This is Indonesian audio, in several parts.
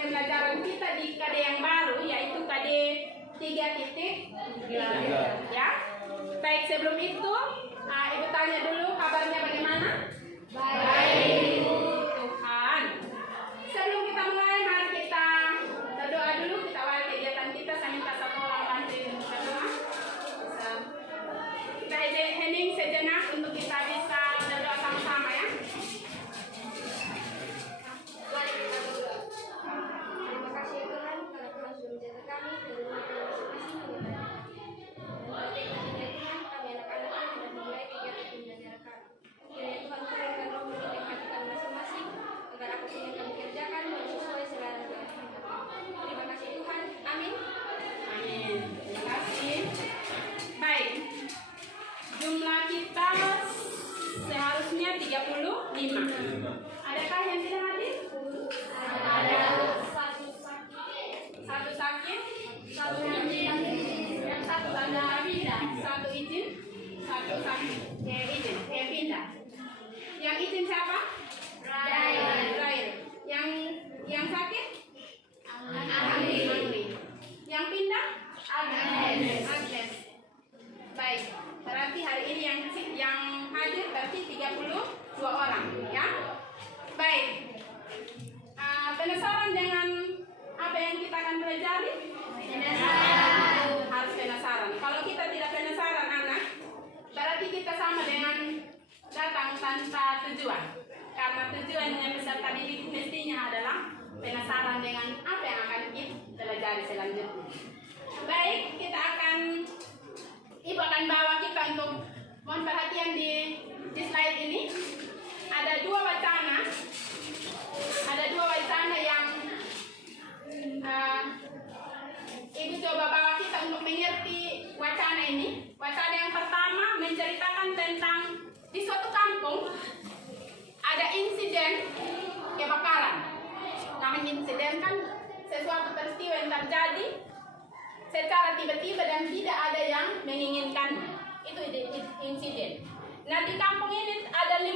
pembelajaran kita di KD yang baru, yaitu KD 3.3. Ya. Baik, sebelum itu Ibu tanya dulu kabarnya bagaimana? Baik. Tuhan. Sebelum kita mulai, mari kita berdoa dulu. Kita awali kegiatan kita. Saya minta satu orang bantu berdoa. Kita hening sejenak untuk kita bisa berdoa sama-sama ya. Mari kita berdoa. Terima kasih ya Tuhan, karena Tuhan sudah menjaga kami dan rumah kami masing-masing. Kami anak-anak yang sudah mulai kegiatan pembelajaran kami. Kiranya Tuhan turunkan roh-Mu di hati kami masing-masing, agar apapun yang kami kerjakan sesuai selera Tuhan. Terima kasih Tuhan. Amin. Amin. Terima kasih. Baik. Jumlah kita seharusnya 35. Adakah yang tidak hadir? Ada. Satu sakit, satu izin, yang satu ada pindah, satu izin, satu sakit, izin, pindah. Yang izin siapa? Rail. Yang sakit? Anggi. Yang pindah? Agnes. Baik, berarti hari ini yang hadir berarti 32 orang, ya. Baik. Penasaran dengan apa yang kita akan pelajari? Penasaran. Harus penasaran. Kalau kita tidak penasaran, anak, berarti kita sama dengan datang tanpa tujuan. Karena tujuannya peserta didik mestinya adalah penasaran dengan apa yang akan kita pelajari selanjutnya. Baik, Ibu akan bawa kita untuk mohon perhatian di slide ini. Ada dua wacana yang Ibu coba bawa kita untuk mengerti wacana ini. Wacana yang pertama menceritakan tentang di suatu kampung ada insiden kebakaran. Namanya insiden kan sesuatu peristiwa yang terjadi secara tiba-tiba dan tidak ada yang menginginkan. Itu insiden. Nah, di kampung ini ada 5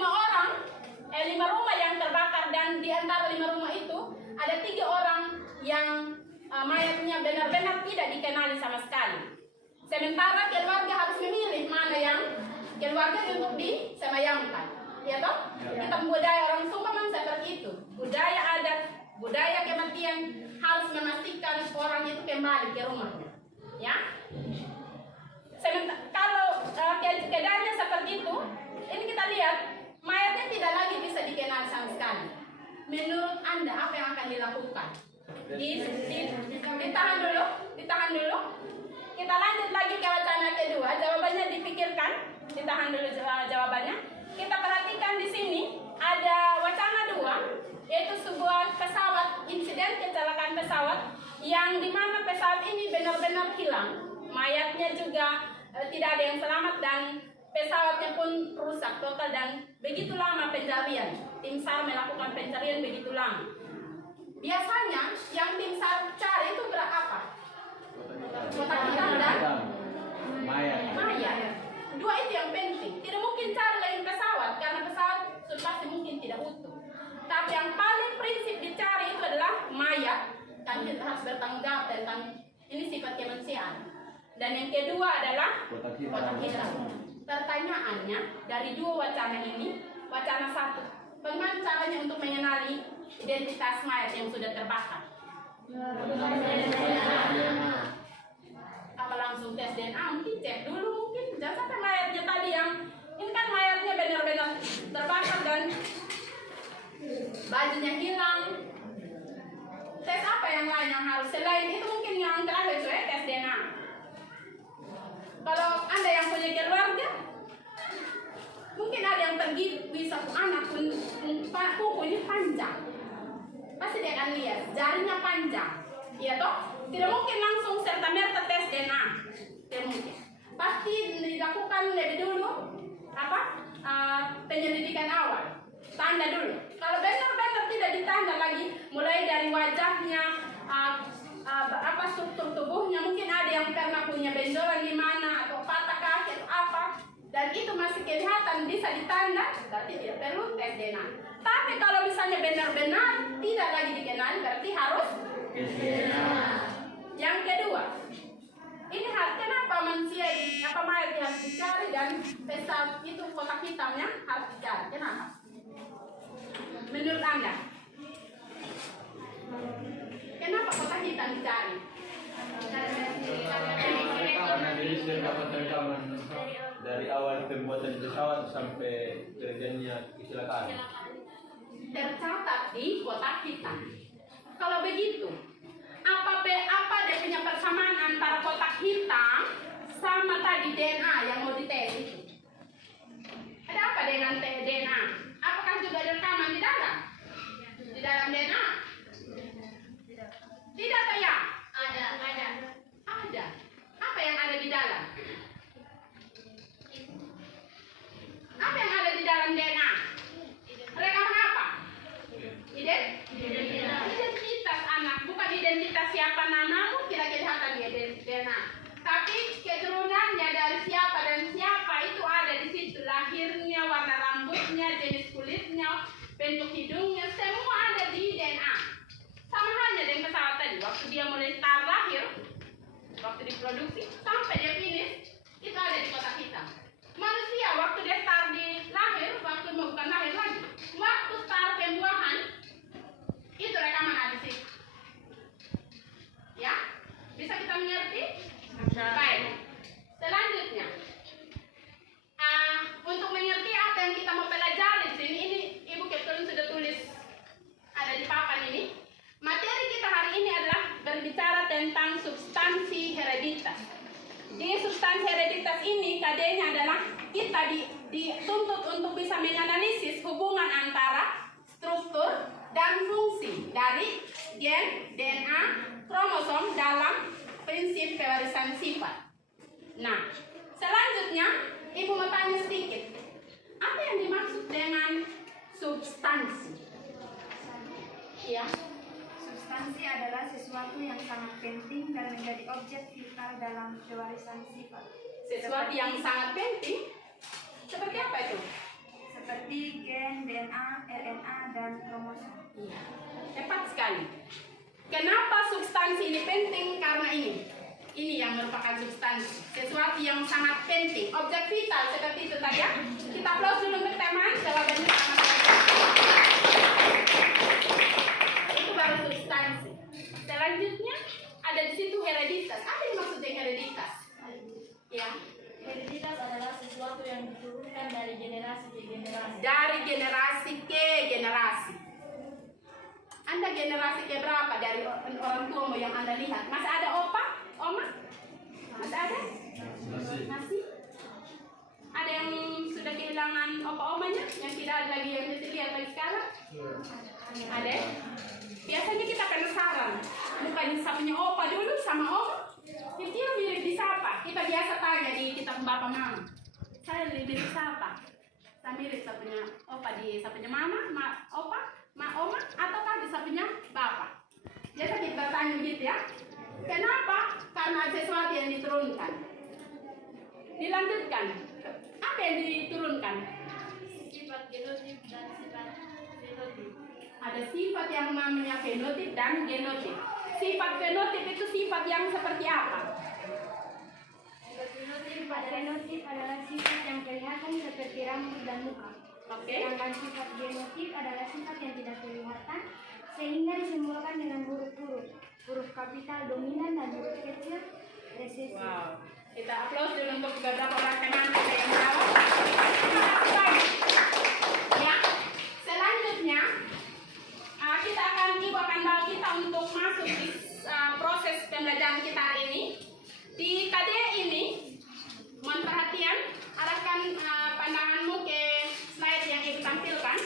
rumah yang terbakar, dan di antara 5 rumah itu ada 3 orang yang mayatnya benar-benar tidak dikenali sama sekali. Sementara keluarga harus memilih mana yang keluarga untuk disemayamkan. Ya toh? Kita budaya orang Sumba memang seperti itu. Budaya adat, budaya kematian harus memastikan orang itu kembali ke rumahnya. Ya. Kalau keadaannya seperti itu, ini kita lihat mayatnya tidak lagi bisa dikenal sama sekali. Menurut Anda apa yang akan dilakukan? Ditahan dulu. Kita lanjut lagi ke wacana kedua. Jawabannya dipikirkan. Ditahan dulu jawabannya. Kita perhatikan di sini ada wacana 2, yaitu sebuah pesawat, insiden kecelakaan pesawat yang dimana pesawat ini benar-benar hilang. Mayatnya juga tidak ada yang selamat dan pesawatnya pun rusak total, dan begitu lama pencarian. Tim SAR melakukan pencarian begitu lama. Biasanya yang tim SAR cari itu berapa? Kotak hitam dan mayat. 2 itu yang penting. Tidak mungkin cari lagi pesawat karena pesawat sudah pasti mungkin tidak utuh. Tapi yang paling prinsip dicari itu adalah mayat. Dan kita harus bertanggung jawab tentang ini sifat kemanusiaan. Dan yang kedua adalah kotak hitam. Pertanyaannya, dari 2 wacana ini, wacana 1, bagaimana caranya untuk mengenali identitas mayat yang sudah terbakar? Apa langsung tes DNA? Mungkin cek dulu, mungkin jangan sampai mayatnya tadi yang ini kan mayatnya benar-benar terbakar dan bajunya hilang. Tes apa yang lain yang harus selain itu? Mungkin yang terakhir tes DNA. Kalau Anda yang punya keluarga, mungkin ada yang pergi bisa anak pun kukunya panjang. Pasti dia akan lihat jarinya panjang. Iya toh? Tidak mungkin langsung serta-merta tes DNA. Tidak mungkin. Pasti dilakukan lebih dulu penyelidikan awal. Tanda dulu. Kalau benar-benar tidak ditanda lagi, mulai dari wajahnya, struktur tubuhnya, mungkin ada yang pernah punya benjolan di mana atau patah kaki atau apa. dan itu masih kelihatan bisa ditanda, berarti tidak perlu tes DNA. Tapi kalau misalnya benar-benar tidak lagi dikenali, berarti harus tes DNA. Yang kedua, ini kenapa manusia mayat harus dicari dan pesta itu kotak hitamnya harus dicari? Kenapa? Menurut Anda? Kenapa kotak hitam dicari? Karena dia sudah dapat rekaman dari awal pembuatan pesawat sampai terjadinya kecelakaan. Tercatat di kotak hitam. Kalau begitu, apa dia punya persamaan antara kotak hitam sama tadi DNA yang mau dites itu? Ada apa dengan DNA? Apakah juga ada rekaman di dalam? Di dalam DNA? Tidak atau ya? Ada. Apa yang ada di dalam? Apa yang ada di dalam DNA? Rekaman apa? Identitas anak, bukan identitas siapa namamu, tidak kelihatan di DNA. Tapi keturunannya dari siapa dan siapa itu ada di situ. Lahirnya, warna rambutnya, jenis kulitnya, bentuk hidungnya, semua ada di DNA. Sama halnya dengan pesawat tadi, waktu dia mulai start lahir, waktu diproduksi sampai dia finish, itu ada di kotak hitam. Manusia waktu dia start di lahir, waktu bukan lahir lagi, waktu start pembuahan, itu rekaman ada di situ. Ya, bisa kita mengerti? Baik. Selanjutnya, untuk mengerti apa yang kita mau pelajari di sini, ini Ibu Kapten sudah tulis ada di papan ini. Materi kita hari ini adalah berbicara tentang substansi hereditas. Di substansi hereditas ini, KD-nya adalah kita dituntut untuk bisa menganalisis hubungan antara struktur dan fungsi dari gen, DNA, kromosom dalam prinsip pewarisan sifat. Nah, selanjutnya Ibu mau tanya sedikit, apa yang dimaksud dengan substansi? Ya. Substansi adalah sesuatu yang sangat penting dan menjadi objek vital dalam pewarisan sifat. Sesuatu yang sangat penting? Seperti apa itu? Seperti gen, DNA, RNA, dan kromosom. Iya, tepat sekali. Kenapa substansi ini penting? Karena ini yang merupakan substansi. Sesuatu yang sangat penting, objek vital seperti itu tadi ya. Kita close dulu untuk teman, jawabannya sama saja. Itu baru substansi. Selanjutnya ada di situ hereditas. Apa yang maksudnya hereditas? Ya. Hereditas adalah sesuatu yang diturunkan dari generasi ke generasi. Dari generasi ke generasi. Anda generasi ke berapa dari orang tuamu yang Anda lihat? Masih ada opa? Oma? Masih ada? Masih? Ada yang sudah kehilangan opa-omanya? Yang tidak ada lagi yang dilihat lagi sekarang? Ada? Biasanya kita penasaran. Bukannya punya opa dulu sama oma? Dia mirip di siapa? Kita biasa tanya di kita bapak mama. Saya mirip siapa? Saya mirip saya punya opa di saya punya mama, opa, oma, ataukah di saya punya bapak? Biasa kita bertanya begitu ya. Kenapa? Karena sesuatu yang diturunkan. Dilanjutkan. Apa yang diturunkan? Sifat genotip dan sifat fenotip. Ada sifat yang namanya fenotip dan genotip. Sifat fenotip itu sifat yang seperti apa? Sifat fenotip adalah sifat yang kelihatan seperti rambut dan muka. Oke. Sedangkan sifat genotip adalah sifat yang tidak kelihatan sehingga disimbolkan dengan huruf-huruf. Huruf kapital dominan dan huruf kecil resesi. Wow. Kita aplaus dulu untuk beberapa orang teman kita yang jawab. Ya. Selanjutnya kita Ibu akan bawa kita untuk masuk di proses pembelajaran kita hari ini. Di KD ini, mohon perhatian, arahkan pandanganmu ke slide yang Ibu tampilkan.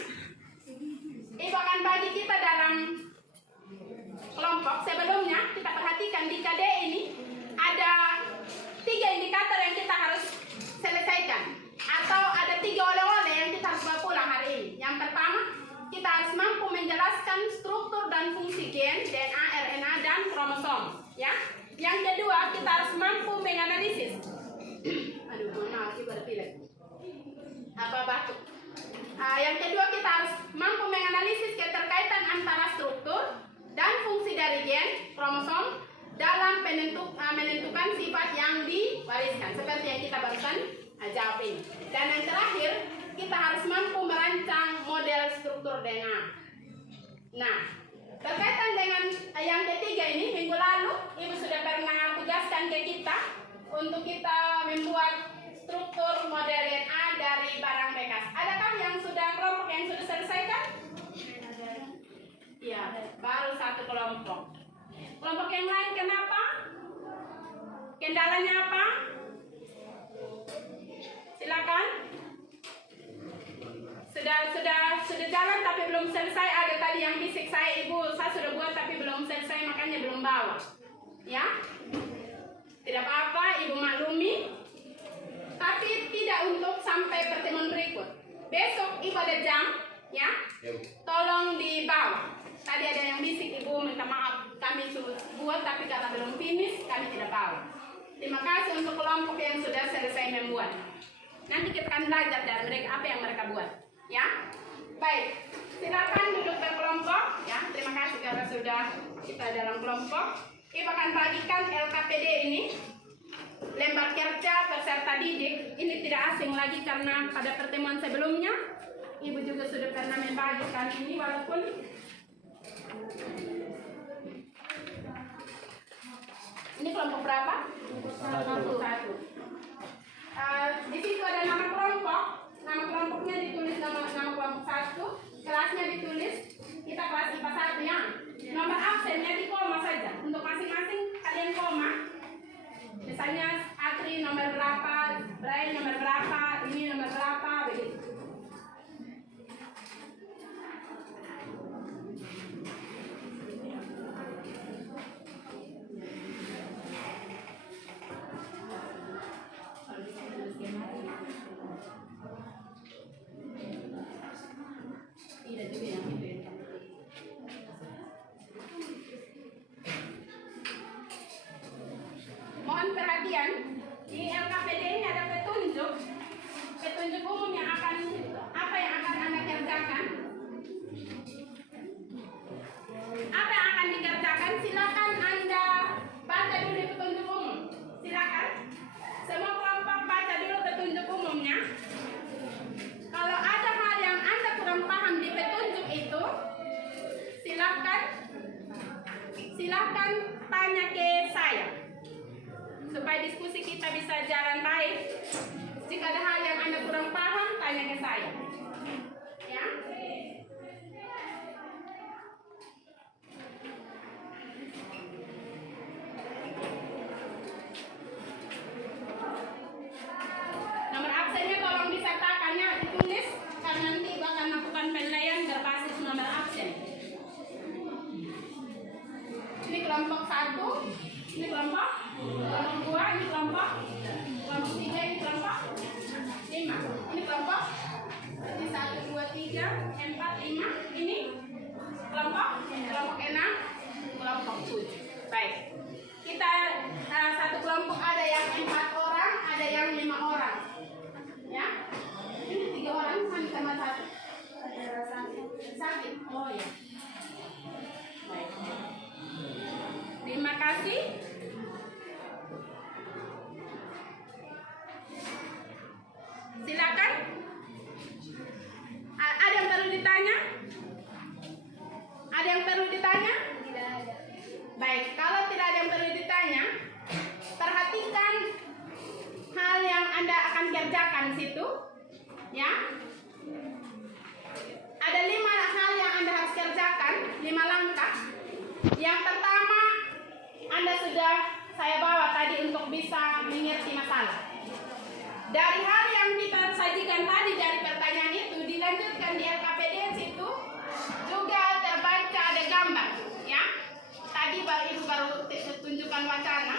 Ibu akan bagi kita dalam kelompok. Sebelumnya kita perhatikan di KD ini ada 3 indikator yang kita harus selesaikan, atau ada 3 oleh-oleh yang kita harus bawa pulang hari ini. Yang pertama, kita harus mampu menjelaskan struktur dan fungsi gen, DNA, RNA, dan kromosom. Ya. Yang kedua, kita harus mampu menganalisis. Aduh, mohon maaf, Ibu ada pilek. batuk. Yang kedua, kita harus mampu menganalisis keterkaitan antara struktur dan fungsi dari gen kromosom dalam menentukan sifat yang diwariskan, seperti yang kita barusan jawab ini. Dan yang terakhir, kita harus mampu merancang model struktur DNA. Nah, berkaitan dengan yang ketiga ini, minggu lalu Ibu sudah pernah tugaskan ke kita untuk kita membuat struktur model DNA dari barang bekas. Adakah yang sudah kelompok yang sudah selesaikan? Ya, baru satu kelompok. Kelompok yang lain kenapa? Kendalanya apa? Silakan. Sudah jalan tapi belum selesai. Ada tadi yang bisik saya, Ibu, saya sudah buat tapi belum selesai, makanya belum bawa. Ya? Tidak apa-apa, Ibu maklumi. Tapi tidak untuk sampai pertemuan berikut. Besok Ibu ada jam, ya? Tolong dibawa. Tadi ada yang bisik, Ibu minta maaf, kami sudah buat tapi karena belum finish, kami tidak bawa. Terima kasih untuk kelompok yang sudah selesai membuat. Nanti kita akan belajar dari mereka apa yang mereka buat, ya. Baik, silakan duduk berkelompok, ya. Terima kasih karena sudah kita dalam kelompok. Ibu akan bagikan LKPD ini, lembar kerja peserta didik. Ini tidak asing lagi karena pada pertemuan sebelumnya Ibu juga sudah pernah membagikan ini, walaupun ini kelompok berapa? Satu. Di situ ada nama kelompok. Nama kelompoknya ditulis nama kelompok 1. Kelasnya ditulis. Kita kelas IPA 1 ya. Nomor absennya di koma saja. Untuk masing-masing kalian koma. Misalnya Atri nomor berapa, Brian nomor berapa, ini nomor berapa, begitu. Mohon perhatian, di LKPD ini ada petunjuk umum yang akan Anda kerjakan. Apa yang akan dikerjakan? Silakan Anda baca dulu petunjuk umum. Silakan. Semua kelompok baca dulu petunjuk umumnya. Kalau ada hal yang Anda kurang paham di petunjuk itu, silakan tanya ke saya, supaya diskusi kita bisa jalan baik. Jika ada hal yang Anda kurang paham, tanya ke saya. Ya. Nomor absennya tolong disertakannya, ditulis, karena nanti Ibu akan lakukan penilaian berbasis nomor absen. Ini kelompok 1, ini kelompok 2, ini kelompok 3, ini kelompok 5, ini kelompok, ini 1, 2, 3, 4, 5, ini kelompok 6, kelompok 7. Baik, kita satu kelompok ada yang 4 orang, ada yang 5 orang, ya. Ini 3 orang sama 1. Sakit. Oh ya. Baik. Terima kasih. Silakan. Ada yang perlu ditanya? Ada yang perlu ditanya? Tidak ada. Baik, kalau tidak ada yang perlu ditanya, perhatikan hal yang Anda akan kerjakan situ, ya. Ada 5 hal yang Anda harus kerjakan, 5 langkah. Yang pertama, Anda sudah saya bawa tadi untuk bisa mengerti masalah. Dari hal yang kita sajikan tadi dari pertanyaan itu, dilanjutkan di LKPD situ juga terbaca ada gambar, ya. Tadi Ibu baru tunjukkan wacana.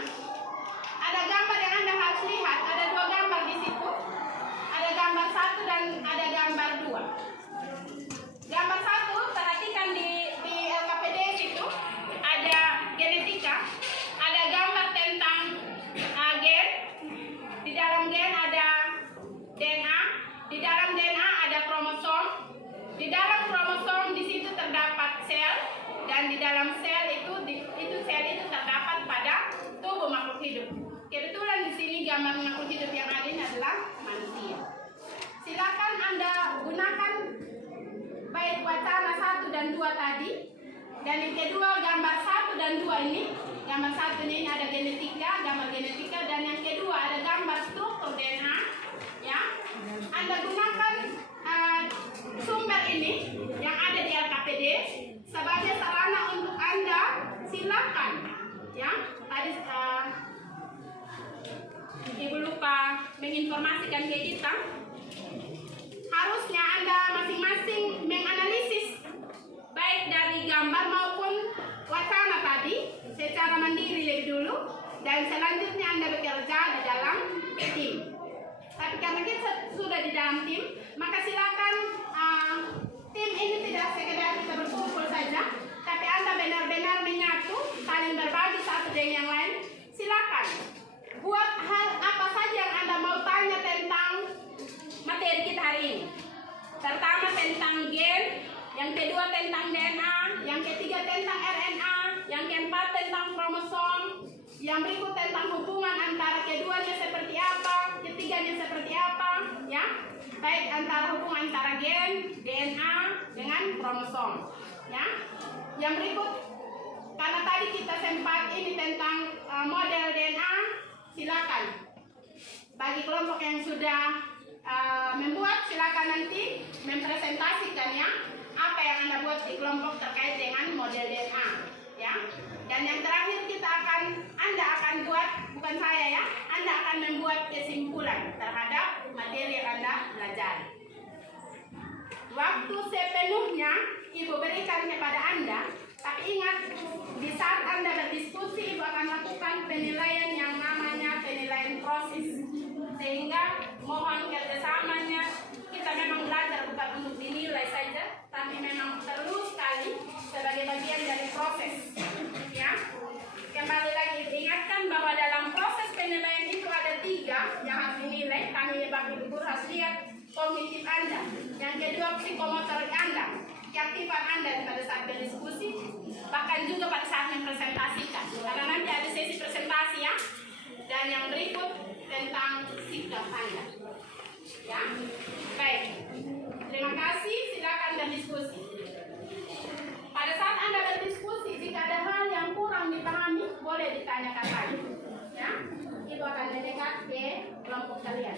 Ada gambar yang Anda harus lihat. Ada 2 gambar di situ. Ada gambar 1 dan ada gambar 2. Gambar 1, perhatikan di LKPD situ ada genetika. Ada gambar tentang gen. Di dalam gen ada DNA. Di dalam Di dalam kromosom di situ terdapat sel, dan di dalam sel itu sel itu terdapat pada tubuh makhluk hidup. Kebetulan di sini gambar makhluk hidup yang ada ini adalah manusia. Silakan Anda gunakan baik wacana 1 dan 2 tadi, dan yang kedua gambar 1 dan 2 ini. Gambar 1 ini ada genetika, gambar genetika, dan yang kedua ada gambar struktur DNA. Ya, Anda gunakan sumber ini yang ada di LKPD sebagai sarana untuk Anda. Silakan, ya. Tadi Ibu lupa menginformasikan ke kita. Harusnya Anda masing-masing menganalisis baik dari gambar maupun wacana tadi secara mandiri lebih dulu, dan selanjutnya Anda bekerja di dalam tim. Tapi karena kita sudah di dalam tim, maka silakan tim ini tidak sekedar kita berkumpul saja, tapi Anda benar-benar menyatu, saling berbagi satu dengan yang lain. Silakan buat hal apa saja yang Anda mau tanya tentang materi kita hari ini. Pertama tentang gen, yang kedua tentang DNA, yang ketiga tentang RNA, yang keempat tentang kromosom, yang berikut tentang hubungan antara keduanya seperti apa, ketiganya seperti apa, ya. Baik antara hubungan antara gen, DNA dengan kromosom, ya. Yang berikut, karena tadi kita sempat ini tentang model DNA, silakan bagi kelompok yang sudah membuat, silakan nanti mempresentasikannya apa yang Anda buat di kelompok terkait dengan model DNA, ya. Dan yang terakhir Anda akan buat, bukan saya ya, Anda akan membuat kesimpulan terhadap materi yang Anda pelajari. Waktu sepenuhnya Ibu berikan kepada Anda, tapi ingat, di saat Anda berdiskusi, Ibu akan lakukan penilaian yang namanya penilaian proses. Sehingga mohon kerjasamanya, kita memang belajar bukan untuk dinilai saja, tapi memang perlu sekali sebagai bagian dari proses. Ya, kembali lagi diingatkan bahwa dalam proses penilaian itu ada 3 yang harus dinilai. Kami bagi guru harus lihat kognitif Anda, yang kedua psikomotorik Anda, keaktifan Anda pada saat berdiskusi, bahkan juga pada saat mempresentasikan. Karena nanti ada sesi presentasi ya. Dan yang berikut tentang sikap Anda. Ya, baik. Terima kasih. Silakan berdiskusi. Pada saat Anda berdiskusi, jika ada hal yang kurang dipahami, boleh ditanyakan lagi. Ya, Ibu akan mendekat ke kelompok kalian.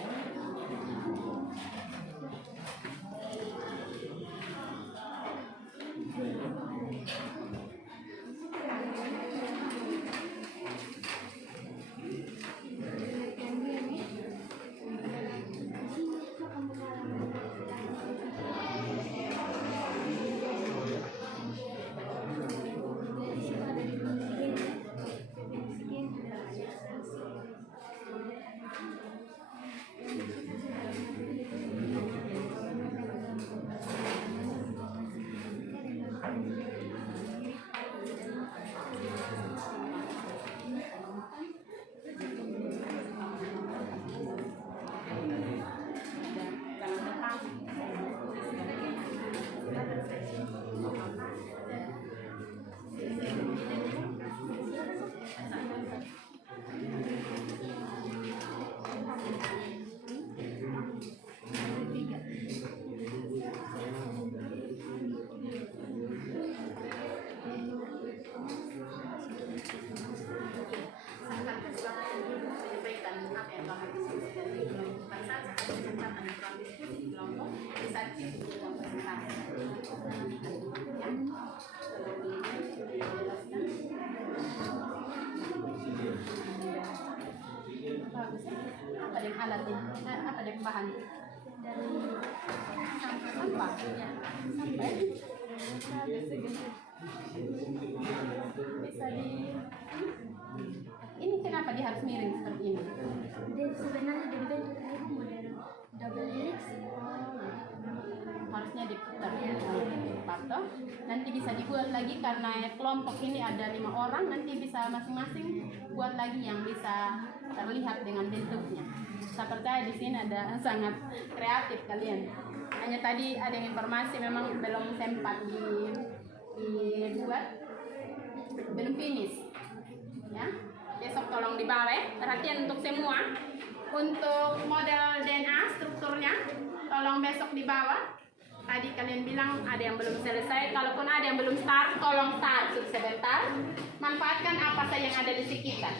Apa yang alat ini? Apa yang bahan? Dari sampah ya. Sampai bisa di ini kenapa dia harus miring seperti ini? Dan sebenarnya dibentuk dari model double helix. Harusnya diputar ya, patah. Nanti bisa dibuat lagi karena kelompok ini ada 5 orang, nanti bisa masing-masing buat lagi yang bisa terlihat dengan bentuknya. Saya percaya di sini ada sangat kreatif kalian. Hanya tadi ada yang informasi memang belum sempat dibuat, belum finish. Ya, besok tolong dibawa ya. Perhatian untuk semua. Untuk model DNA strukturnya, tolong besok dibawa. Tadi kalian bilang ada yang belum selesai. Kalaupun ada yang belum start, tolong start sebentar. Manfaatkan apa saja yang ada di sekitar.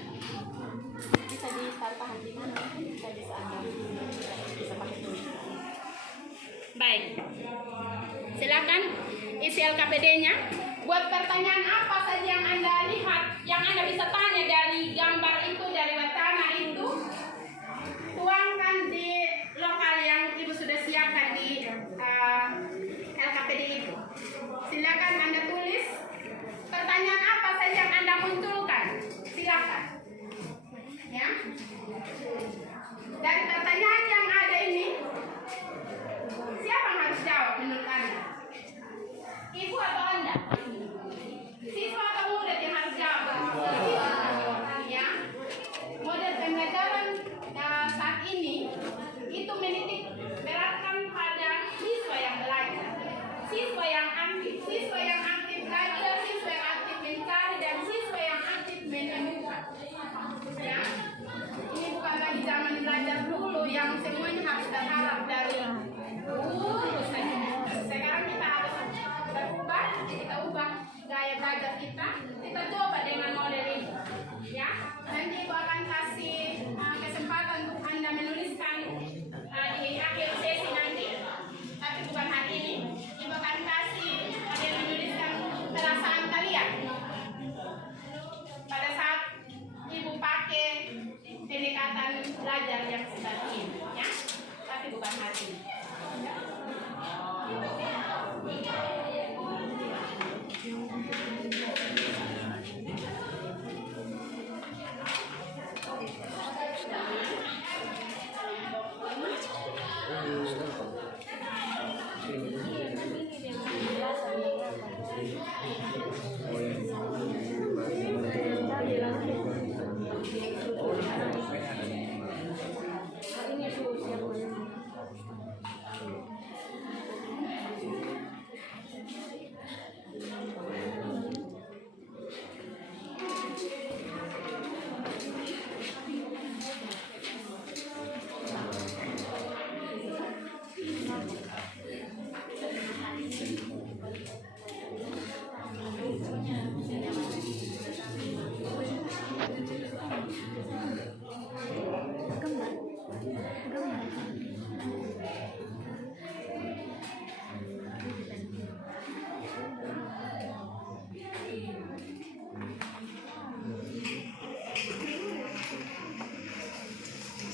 Bisa ditahan di mana? Saya bisa ambil. Bisa pakai tulis. Baik. Silakan isi LKPD-nya. Buat pertanyaan apa saja yang Anda lihat, yang Anda bisa tanya dari gambar itu, dari wacana itu, tuangkan di lokal yang Ibu sudah siapkan di LKPD itu. Silakan Anda tulis pertanyaan apa saja yang Anda munculkan. Silakan. Ya. Dari pertanyaan yang ada ini, siapa yang harus jawab menurut Anda? Ibu atau Anda? Siswa atau murid yang harus jawab? Ya. Model pembelajaran saat ini itu menitik beratkan pada siswa yang belajar, siswa yang aktif belajar, siswa yang aktif mencari, dan siswa yang aktif menemukan. Ya. Ini bukan lagi zaman belajar dulu yang semuanya harus berharap dari guru saja. Sekarang kita harus berubah, kita ubah gaya belajar kita coba dengan model ini. Ya, nanti Ibu akan kasih kesempatan untuk Anda menuliskan di akhir sesi nanti, tapi bukan hari ini. Ibu akan kasih kalian menuliskan perasaan kalian pada saat Ibu pakai pendekatan belajar yang seperti ini, ya, tapi bukan hari ini.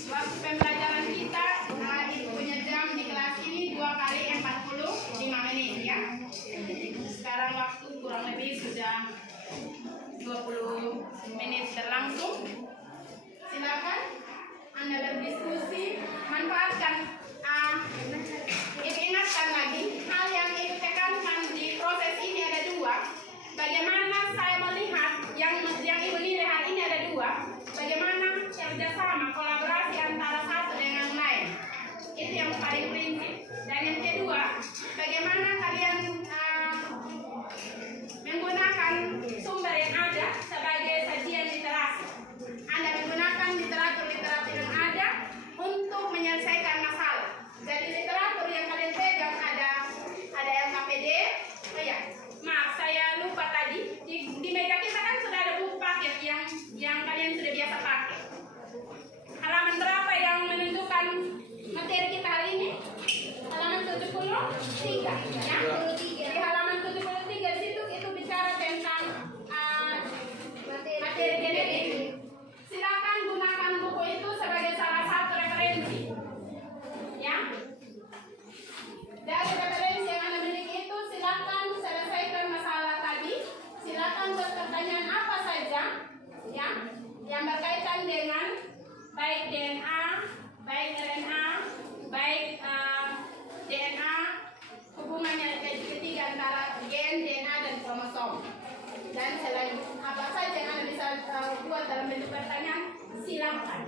Waktu pembelajaran kita, Ibu punya jam di kelas ini 2 kali 45 menit, ya. Sekarang waktu kurang lebih sudah 20 menit berlangsung. Silakan Anda berdiskusi, manfaatkan. Ibu ingatkan lagi, hal yang Ibu tekankan di proses ini ada 2. Bagaimana saya melihat yang Ibu lihat ini ada 2. Bagaimana kerjasama, kolaborasi antara satu dengan lain. Itu yang paling prinsip. Dan yang kedua, bagaimana kalian menggunakan sumber yang ada sebagai sajian literasi. Anda menggunakan literatur yang ada untuk menyelesaikan masalah. Jadi literatur yang kalian pegang ada LKPD. Oh ya, maaf saya lupa tadi. Di meja kita kan sudah ada buku paket yang kalian sudah biasa pakai. Halaman berapa yang menunjukkan materi kita hari ini? Halaman 73, ya. Di halaman 73 situ itu bicara tentang materi genetik. Silakan gunakan buku itu sebagai salah satu referensi, ya. Dari referensi yang Anda miliki itu, silakan selesaikan masalah tadi. Silakan buat pertanyaan apa saja, ya, yang berkaitan dengan baik DNA, baik RNA, baik DNA, hubungannya ketiga antara gen, DNA, dan kromosom. Dan selain apa saja yang Anda bisa buat dalam bentuk pertanyaan, silakan.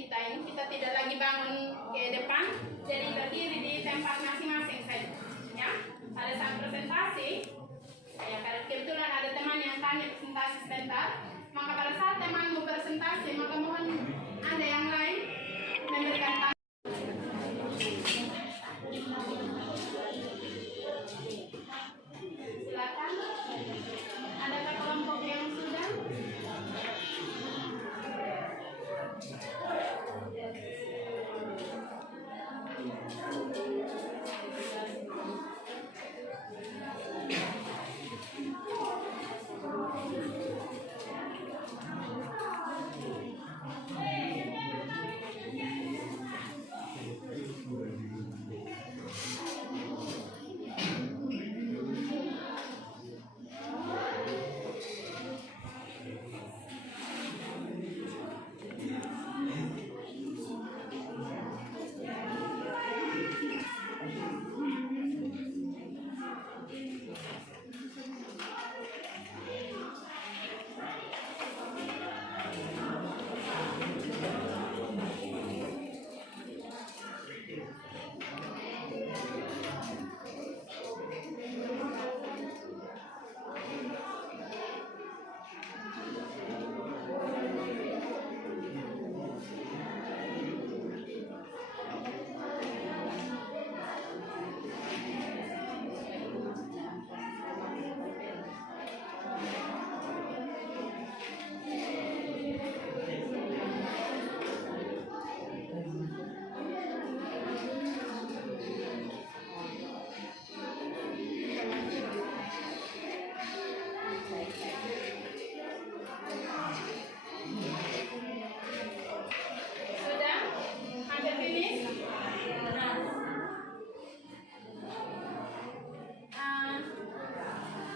kita ini, kita tidak lagi bangun ke depan, jadi berdiri di tempat masing-masing saja. Ya, pada saat presentasi, ya kalau kebetulan ada teman yang tanya presentasi sebentar, maka pada saat teman mau presentasi, maka mohon Anda yang lain memberikan tanda. Silakan. Adakah kelompok yang sudah?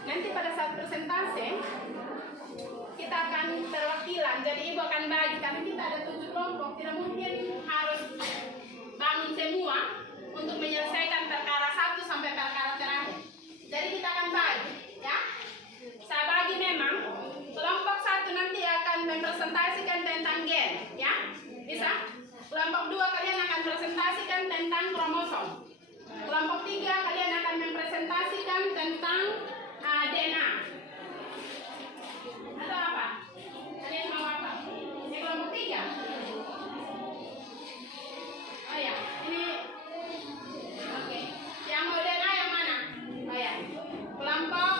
Nanti pada saat presentasi kita akan perwakilan, jadi ibu akan bagi, karena kita ada 7 kelompok, tidak mungkin harus bangun semua untuk menyelesaikan perkara 1 sampai perkara terakhir. Jadi kita akan bagi, ya. Saya bagi memang kelompok 1 nanti akan mempresentasikan tentang gen, ya, bisa. Kelompok 2 kalian akan presentasikan tentang kromosom. Kelompok 3 kalian akan mempresentasikan tentang DNA. Atau apa? Kalian mau apa? Ini kelompok 3. Oh ya, ini oke. Yang mau DNA yang mana? Oh ya, kelompok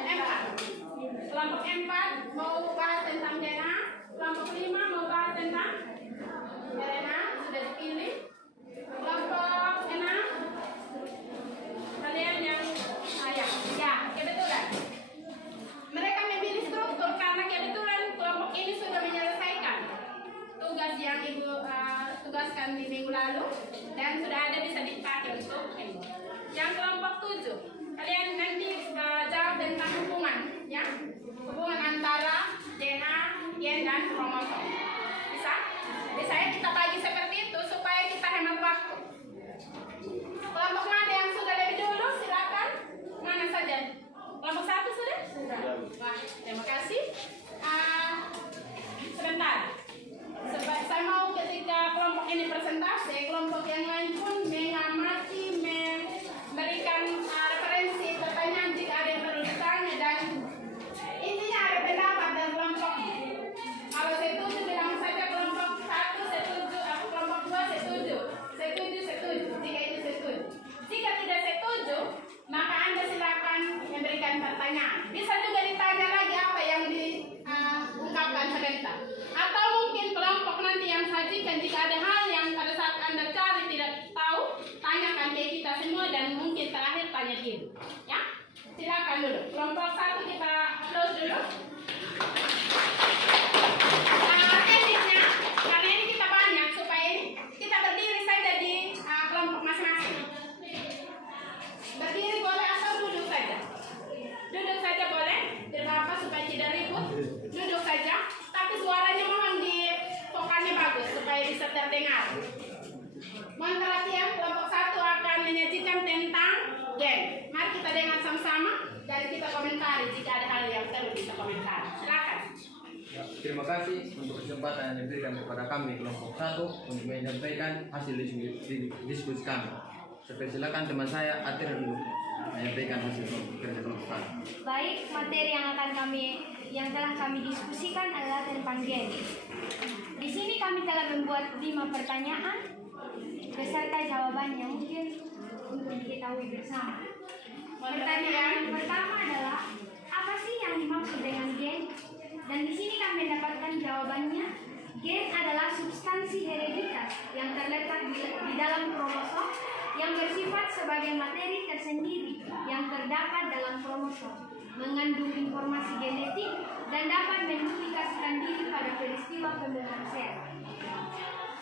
4. Kelompok 4 mau bahas tentang DNA. Kelompok 5 mau bahas tentang DNA, sudah dipilih. Kelompok 6 kalian yang ya kebetulan mereka memilih struktur karena kebetulan kelompok ini sudah menyelesaikan tugas yang ibu tugaskan di minggu lalu dan sudah ada bisa dipakai untuk ini. Yang kelompok 7 kalian nanti jawab tentang hubungan, ya, hubungan antara DNA, gen dan kromosom. Bisa ya kita bagi seperti itu supaya kita hemat waktu. Kelompok mana yang sudah lebih dulu? Silakan. Mana saja? Kelompok 1 sudah? Sudah. Wah, terima kasih. Sebentar. Saya mau ketika kelompok ini presentasi, kelompok yang lain pun mengamati, memberikan referensi, pertanyaan jika ada yang perlu ditanya, dan intinya ada pendapat dan kelompok. Kalau setuju bilang saja kelompok 1 setuju, kelompok 2 setuju, setuju. Jika itu setuju. Jika tidak setuju, maka Anda silakan memberikan pertanyaan. Bisa juga ditanya lagi apa yang diungkapkan sebentar. Atau mungkin kelompok nanti yang sajikan jika ada hal yang pada saat Anda cari tidak tahu, tanyakan ke kita semua dan mungkin terakhir tanya dulu. Ya, silakan dulu. Kelompok 1 kita close dulu. Tekniknya, karena ini kita banyak supaya kita berdiri saja di kelompok masing-masing. Berdiri boleh atau duduk saja. Duduk saja boleh, tidak apa-apa supaya tidak ribut. Duduk saja, tapi suaranya mohon di vokalnya bagus supaya bisa terdengar. Mohon perhatian, kelompok 1 akan menyajikan tentang gen. Mari kita dengar sama-sama dan kita komentari jika ada hal yang perlu kita komentari. Silakan. Terima kasih untuk kesempatan yang diberikan kepada kami kelompok 1 untuk menyampaikan hasil diskusi kami. Silakan teman saya Atir dulu menyampaikan hasil kerja kelompok 1. Baik, materi yang telah kami diskusikan adalah tentang gen. Di sini kami telah membuat 5 pertanyaan beserta jawabannya mungkin untuk diketahui bersama. Pertanyaan yang pertama adalah apa sih yang dimaksud dengan gen? Dan di sini kami mendapatkan jawabannya. Gen adalah substansi hereditas yang terletak di dalam kromosom yang bersifat sebagai materi tersendiri yang terdapat dalam kromosom, mengandung informasi genetik dan dapat menduplikasikan diri pada peristiwa pembentukan sel.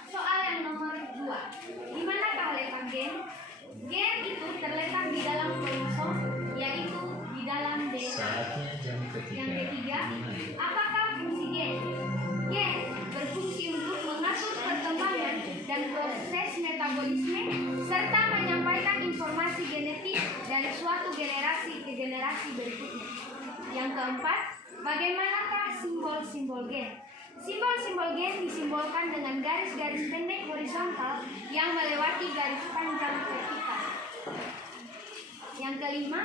Soal yang nomor 2, di manakah letak gen? Gen itu terletak di dalam kromosom, yaitu di dalam DNA. Yang ketiga, apakah fungsi gen? Gen berfungsi untuk mengatur perkembangan dan proses metabolisme serta menyampaikan informasi genetik dari suatu generasi ke generasi berikutnya. Yang keempat, bagaimanakah simbol-simbol gen? Simbol-simbol gen disimbolkan dengan garis-garis pendek horizontal yang melewati garis panjang vertikal. Yang kelima,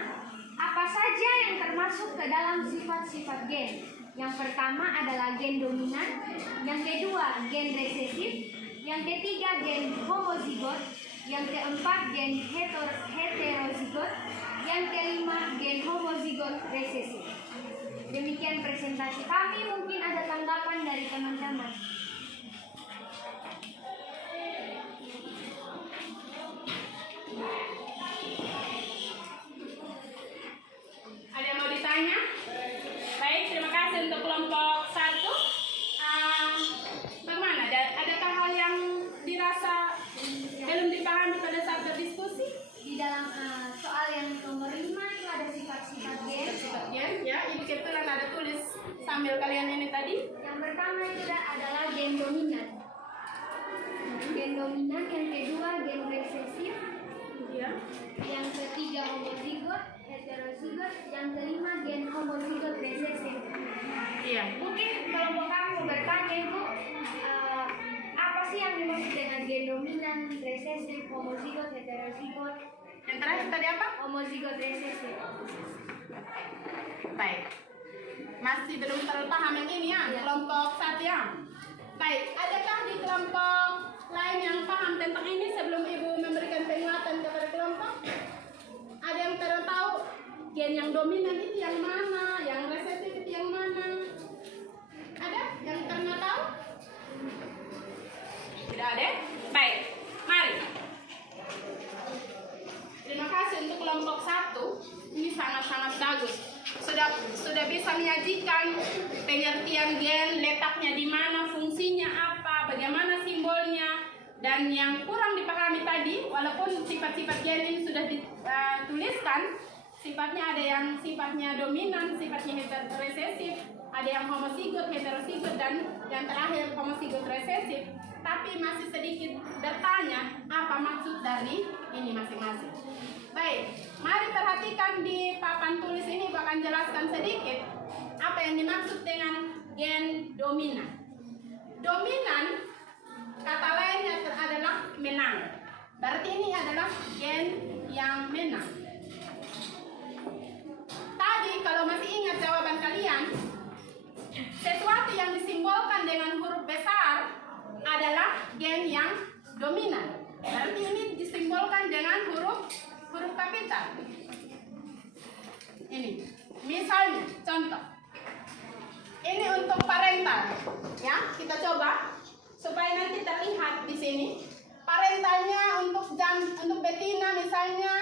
apa saja yang termasuk ke dalam sifat-sifat gen? Yang pertama adalah gen dominan, yang kedua gen resesif, yang ketiga gen homozigot, yang keempat gen heterozigot, yang kelima gen homozigot resesif. Demikian presentasi kami, mungkin ada tanggapan dari teman-teman. Ada yang mau ditanya? Baik, terima kasih untuk kelompok 1. Bagaimana? Adakah hal yang dirasa belum dipahami pada saat berdiskusi? Di dalam soal yang nomor 5 itu ada sifat-sifat gen. Sifat gen, ya. Ini kebetulan ada tulis sambil kalian ini tadi. Yang pertama itu adalah gen dominan. Gen dominan, yang kedua gen resesif, Ya. yang ketiga homozigot, heterozigot, yang kelima gen homozigot resesif. Iya. Mungkin kelompok kamu bertanya itu apa sih yang dimaksud dengan gen dominan, resesif, homozigot, heterozigot? Yang terakhir tadi apa? Homozigot resesif. Baik. Masih belum terpaham yang ini ya, Ya. kelompok 1 ya. Baik, adakah di kelompok lain yang paham tentang ini sebelum Ibu memberikan penguatan kepada kelompok? Ada yang tahu gen yang dominan itu yang mana, yang resesif itu yang mana? Ada yang pernah tahu? Tidak ada? Baik, mari. Terima kasih untuk kelompok 1. Ini sangat-sangat bagus. Sudah bisa menyajikan pengertian gen, letaknya di mana, fungsinya apa, bagaimana simbolnya, dan yang kurang dipahami tadi, walaupun sifat-sifat gen ini sudah dituliskan, sifatnya ada yang sifatnya dominan, sifatnya resesif, ada yang homozigot, heterozigot, dan yang terakhir homozigot resesif. Tapi masih sedikit bertanya apa maksud dari ini masing-masing. Baik, mari perhatikan di papan tulis ini, bahkan jelaskan sedikit apa yang dimaksud dengan gen dominan. Dominan, kata lainnya adalah menang. Berarti ini adalah gen yang menang. Tadi kalau masih ingat jawaban kalian, sesuatu yang disimbolkan dengan huruf besar adalah gen yang dominan. Berarti ini disimbolkan dengan huruf kapital. Ini, misalnya, contoh. Ini untuk parental, ya. Kita coba supaya nanti terlihat di sini. Parentalnya untuk betina misalnya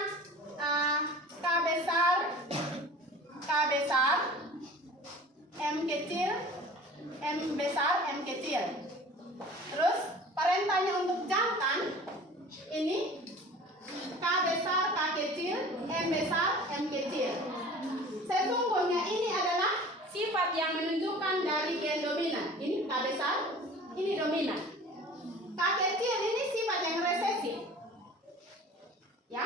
K besar, M kecil, M besar, M kecil. Terus parentalnya untuk jantan ini K besar, K kecil, M besar, M kecil. Sesungguhnya ini adalah sifat yang menunjukkan dari gen dominan. Ini K besar, ini dominan. K kecil ini sifat yang resesif. Ya,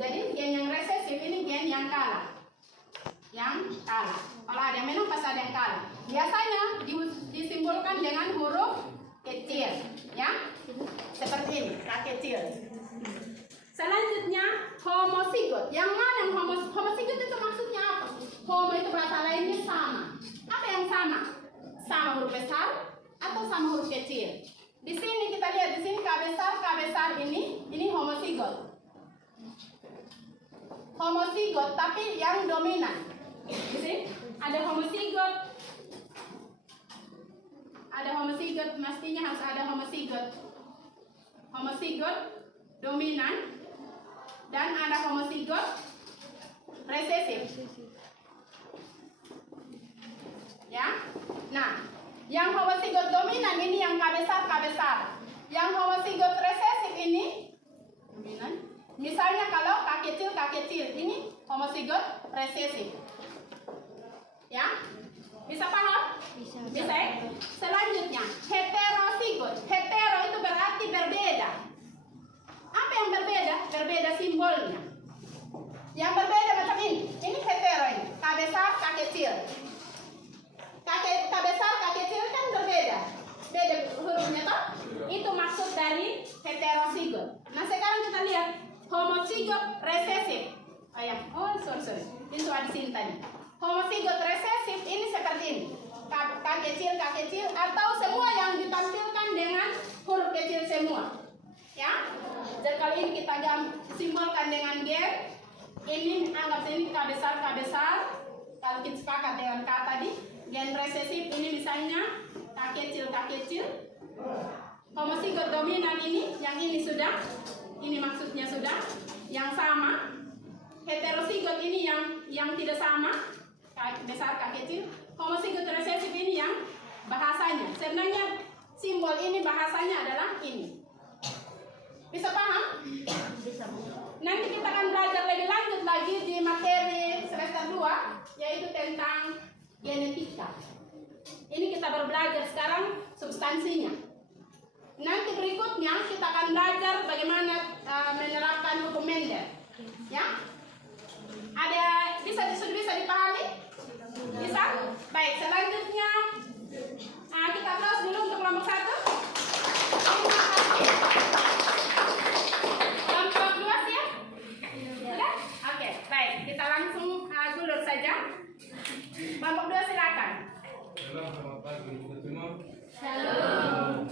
jadi gen yang resesif ini gen yang kalah. Yang kalah. Kalau ada yang menang pasti ada yang kalah. Biasanya disimbolkan dengan huruf kecil, ya. Seperti ini, K kecil. Selanjutnya homosigot. Yang mana homosigot itu maksudnya apa? Homo itu bahasa lainnya sama. Apa yang sama? Sama huruf besar atau sama huruf kecil? Di sini kita lihat di sini K besar ini homosigot. Homosigot tapi yang dominan. Di sini ada homosigot. Ada homosigot, mestinya harus ada homosigot. Homosigot dominan dan ada homosigot resesif. Ya. Nah, yang homosigot dominan ini yang K besar. Yang homosigot resesif ini dominan. Misalnya kalau K kecil, ini homosigot resesif. Ya? Bisa paham? Bisa ya? Selanjutnya, heterosigot. Hetero itu berarti berbeda. Apa yang berbeda? Berbeda simbolnya. Yang berbeda macam ini. Ini hetero ini. K besar, K kecil. K besar, K kecil kan berbeda. Beda hurufnya toh? Itu maksud dari heterosigot. Nah sekarang kita lihat homosigot resesif. Sorry. Itu ada sini tadi. Homosigot resesif ini seperti ini. K kecil atau semua yang ditampilkan dengan huruf kecil semua. Ya. Jadi kali ini kita simbolkan dengan gen. Ini anggap ini K besar. Kalau kita sepakat dengan K tadi, gen resesif ini misalnya K kecil. Homosigot dominan ini, yang ini sudah. Ini maksudnya sudah. Yang sama. Heterosigot ini yang tidak sama. K besar, K kecil. Homosigot resesif ini yang bahasanya. Sebenarnya simbol ini bahasanya adalah ini. Bisa paham? Bisa. Nanti kita akan belajar lebih lanjut lagi di materi semester 2, yaitu tentang genetika. Ini kita baru belajar sekarang substansinya. Nanti berikutnya kita akan belajar bagaimana menerapkan hukum Mendel. Ya? Sudah bisa dipahami? Bisa? Baik, selanjutnya kita close dulu untuk kelompok 1. Kelompok 2 siap? Sudah? Oke, baik. Kita langsung dulur saja. Kelompok 2 silakan. Selamat pagi kita semua. Shalom.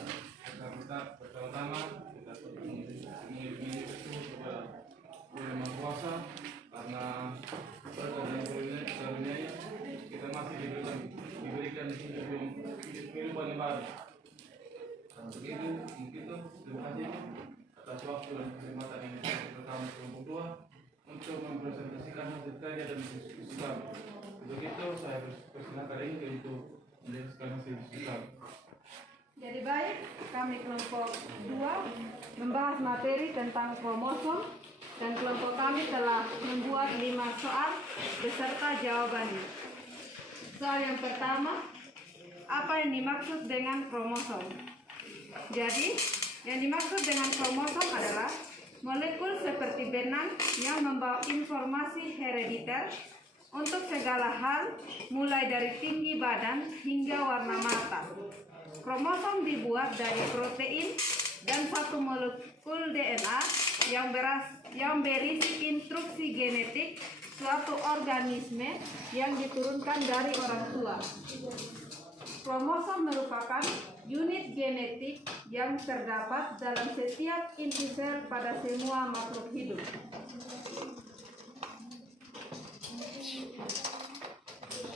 Kita pertama kita mengirim kepada Yang Maha Kuasa karena berkat yang karunia kita masih diberikan kehidupan yang baru. Karena begitu, begitu terima kasih atas waktu dan kesempatan ini pertama kelompok 2 untuk mempresentasikan hasil karya dan diskusi kami. Untuk itu saya persilakan ini untuk menjelaskan hasil diskusi kami. Jadi baik, kami kelompok 2 membahas materi tentang kromosom dan kelompok kami telah membuat 5 soal beserta jawabannya. Soal yang pertama, apa yang dimaksud dengan kromosom? Jadi, yang dimaksud dengan kromosom adalah molekul seperti benang yang membawa informasi herediter untuk segala hal, mulai dari tinggi badan hingga warna mata. Kromosom dibuat dari protein dan satu molekul DNA yang berisi instruksi genetik suatu organisme yang diturunkan dari orang tua. Kromosom merupakan unit genetik yang terdapat dalam setiap inti sel pada semua makhluk hidup.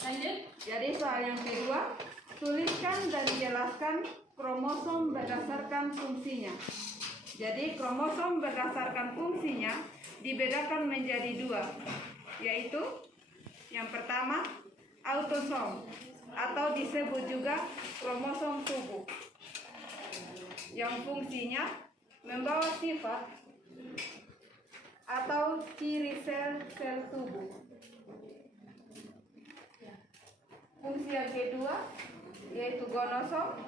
Lanjut. Jadi soal yang kedua, tuliskan dan jelaskan kromosom berdasarkan fungsinya. Jadi kromosom berdasarkan fungsinya dibedakan menjadi 2, yaitu yang pertama autosom atau disebut juga kromosom tubuh, yang fungsinya membawa sifat atau ciri sel tubuh. Fungsi yang kedua yaitu gonosom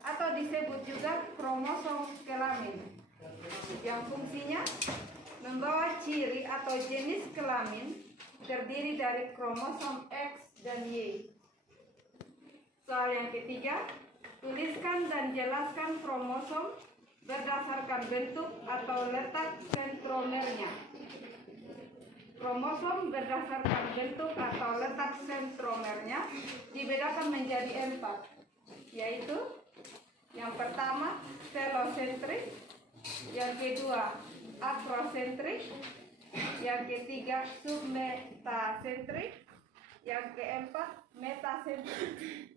atau disebut juga kromosom kelamin, yang fungsinya membawa ciri atau jenis kelamin terdiri dari kromosom X dan Y. Soal yang ketiga, Tuliskan dan jelaskan kromosom berdasarkan bentuk atau letak sentromernya. Kromosom berdasarkan bentuk atau letak sentromernya dibedakan menjadi 4, yaitu yang pertama telosentrik, yang kedua akrosentrik, yang ketiga submetasentrik, yang keempat metasentrik.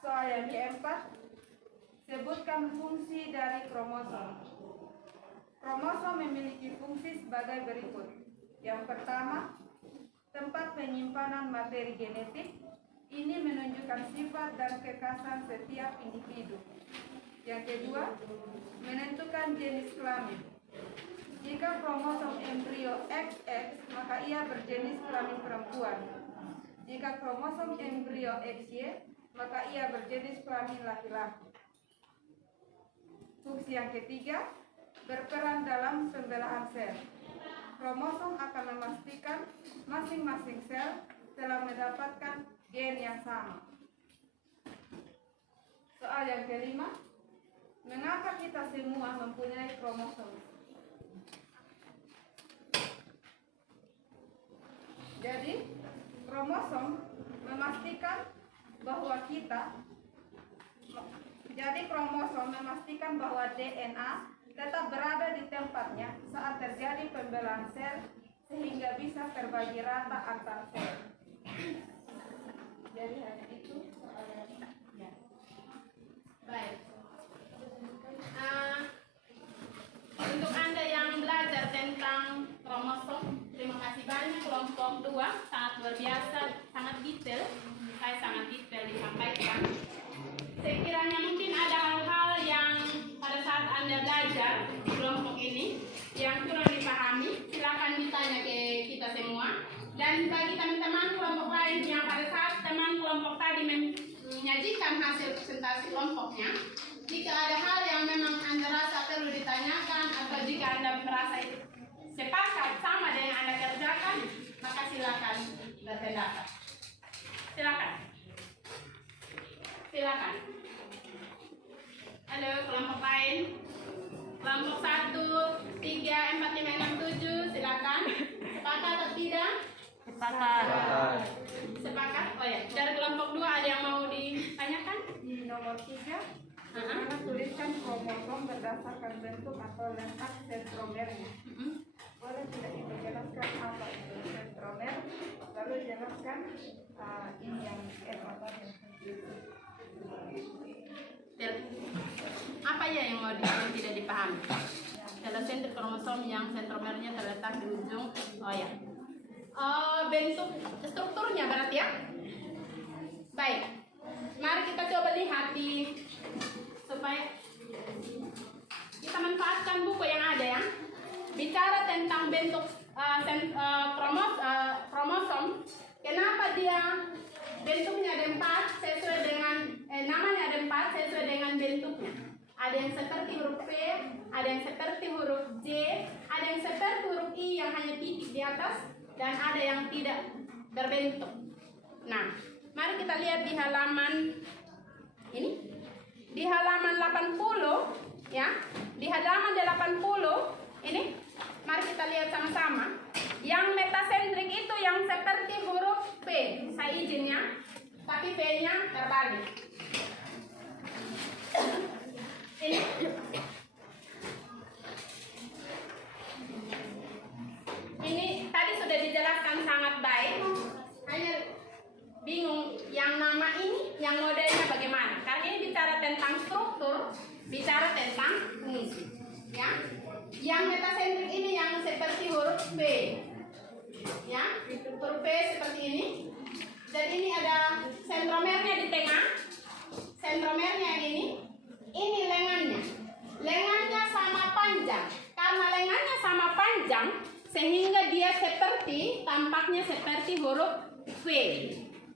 Soal yang keempat, sebutkan fungsi dari kromosom. Kromosom memiliki fungsi sebagai berikut. Yang pertama, tempat penyimpanan materi genetik. Ini menunjukkan sifat dan kekhasan setiap individu. Yang kedua, menentukan jenis kelamin. Jika kromosom embrio XX, maka ia berjenis kelamin perempuan. Jika kromosom embrio XY, maka ia berjenis kelamin laki-laki. Fungsi yang ketiga, berperan dalam pembelahan sel. Kromosom akan memastikan masing-masing sel telah mendapatkan gen yang sama. Soal yang kelima, mengapa kita semua mempunyai kromosom? Jadi, kromosom memastikan bahwa DNA tetap berada di tempatnya saat terjadi pembelahan sel sehingga bisa terbagi rata antar sel. Jadi hanya itu soalnya. Ya. Baik. Untuk Anda yang belajar tentang kromosom, terima kasih banyak. Kelompok 2 sangat luar biasa, sangat detail. Saya sangat detail disampaikan. Sekiranya mungkin ada hal-hal yang pada saat Anda belajar di kelompok ini yang kurang dipahami, silakan ditanya ke kita semua. Dan bagi teman-teman kelompok lain yang pada saat teman kelompok tadi menyajikan hasil presentasi kelompoknya, jika ada hal yang memang Anda rasa perlu ditanyakan atau jika Anda merasa sepakat sama dengan yang Anda kerjakan, maka silakan berpendapat. Silakan. Silakan. Halo, kelompok lain. Kelompok 1, 3, 4, 5, 6, 7, silakan. Sepakat atau tidak? Sepakat. Sepakat? Oh ya, dari kelompok 2 ada yang mau ditanyakan? Di nomor 3, bagaimana tuliskan kromosom berdasarkan bentuk atau letak sentromernya. Boleh tidak dijelaskan apa itu sentromer, lalu jelaskan ini yang apa apa ya yang mau tidak dipahami? Telosentrik kromosom yang sentromernya terletak di ujung. Oh ya. Bentuk strukturnya berarti ya. Baik. Mari kita coba lihat supaya kita manfaatkan buku yang ada ya. Bicara tentang bentuk kromosom, kenapa dia bentuknya ada 4 sesuai dengan namanya ada 4 sesuai dengan bentuknya. Ada yang seperti huruf V, ada yang seperti huruf J, ada yang seperti huruf I yang hanya titik di atas, dan ada yang tidak berbentuk. Nah, mari kita lihat di halaman ini. Di halaman 80 ya. Di halaman 80 ini mari kita lihat sama-sama. Yang metasentrik itu yang seperti huruf V. Saya izinnya, tapi V-nya terbalik. Ini tadi sudah dijelaskan sangat baik. Hanya bingung yang nama ini, yang modelnya bagaimana. Karena ini bicara tentang struktur, bicara tentang fungsi. Ya, yang metasentrik ini yang seperti huruf V. Ya, huruf V seperti ini. Dan ini ada sentromernya di tengah. Sentromernya ini lengannya. Lengannya sama panjang. Karena lengannya sama panjang, sehingga dia seperti, tampaknya seperti huruf V.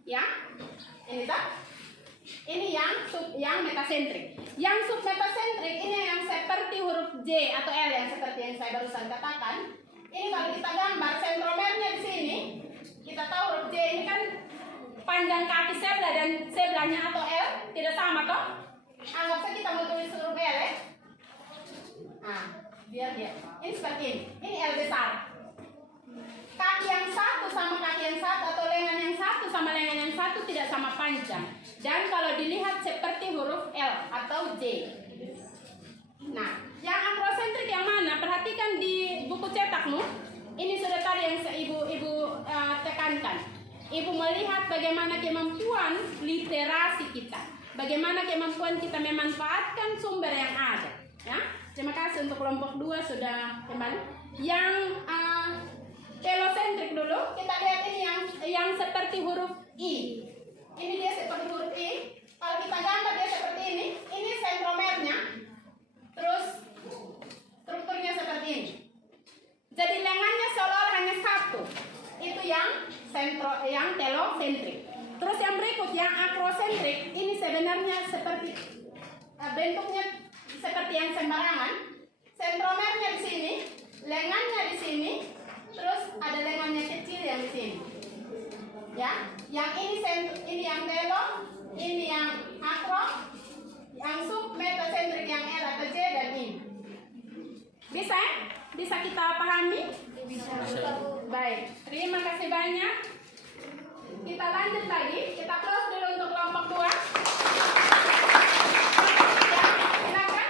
Ya, ini tak? Ini yang metasentrik. Yang submetasentrik ini yang seperti huruf J atau L yang seperti yang saya barusan katakan. Ini kalau kita gambar sentromernya di sini, kita tahu huruf J ini kan panjang kaki sebelah dan sebelahnya atau L tidak sama toh? Anggap saja kita mau tulis huruf L ya. Nah, biar dia. Ini seperti ini. Ini L besar. Kaki yang satu sama kaki yang satu atau lengan yang satu sama lengan yang satu tidak sama panjang. Dan kalau dilihat seperti huruf L atau J. Nah, yang akrosentrik yang mana? Perhatikan di buku cetakmu. Ini sudah tadi yang ibu tekankan. Ibu melihat bagaimana kemampuan literasi kita, bagaimana kemampuan kita memanfaatkan sumber yang ada. Ya, terima kasih untuk kelompok 2 sudah kembali. Yang telosentrik dulu, kita lihat ini yang seperti huruf I. Ini dia seperti huruf I. Kalau kita gambar dia seperti ini. Ini sentromernya. Terus strukturnya seperti ini. Jadi lengannya seolah-olah hanya satu. Itu yang telosentrik. Terus yang berikut yang akrosentrik, ini sebenarnya seperti bentuknya seperti yang sembarangan. Sentromernya di sini, lengannya di sini, terus ada lengannya kecil yang di sini. Ya, yang ini yang telo, ini yang akro, yang sub metosentrik yang L atau J dan ini. Bisa? Bisa kita pahami? Bisa. Baik, terima kasih banyak. Kita lanjut lagi, kita close dulu untuk kelompok 2. Ya, silakan.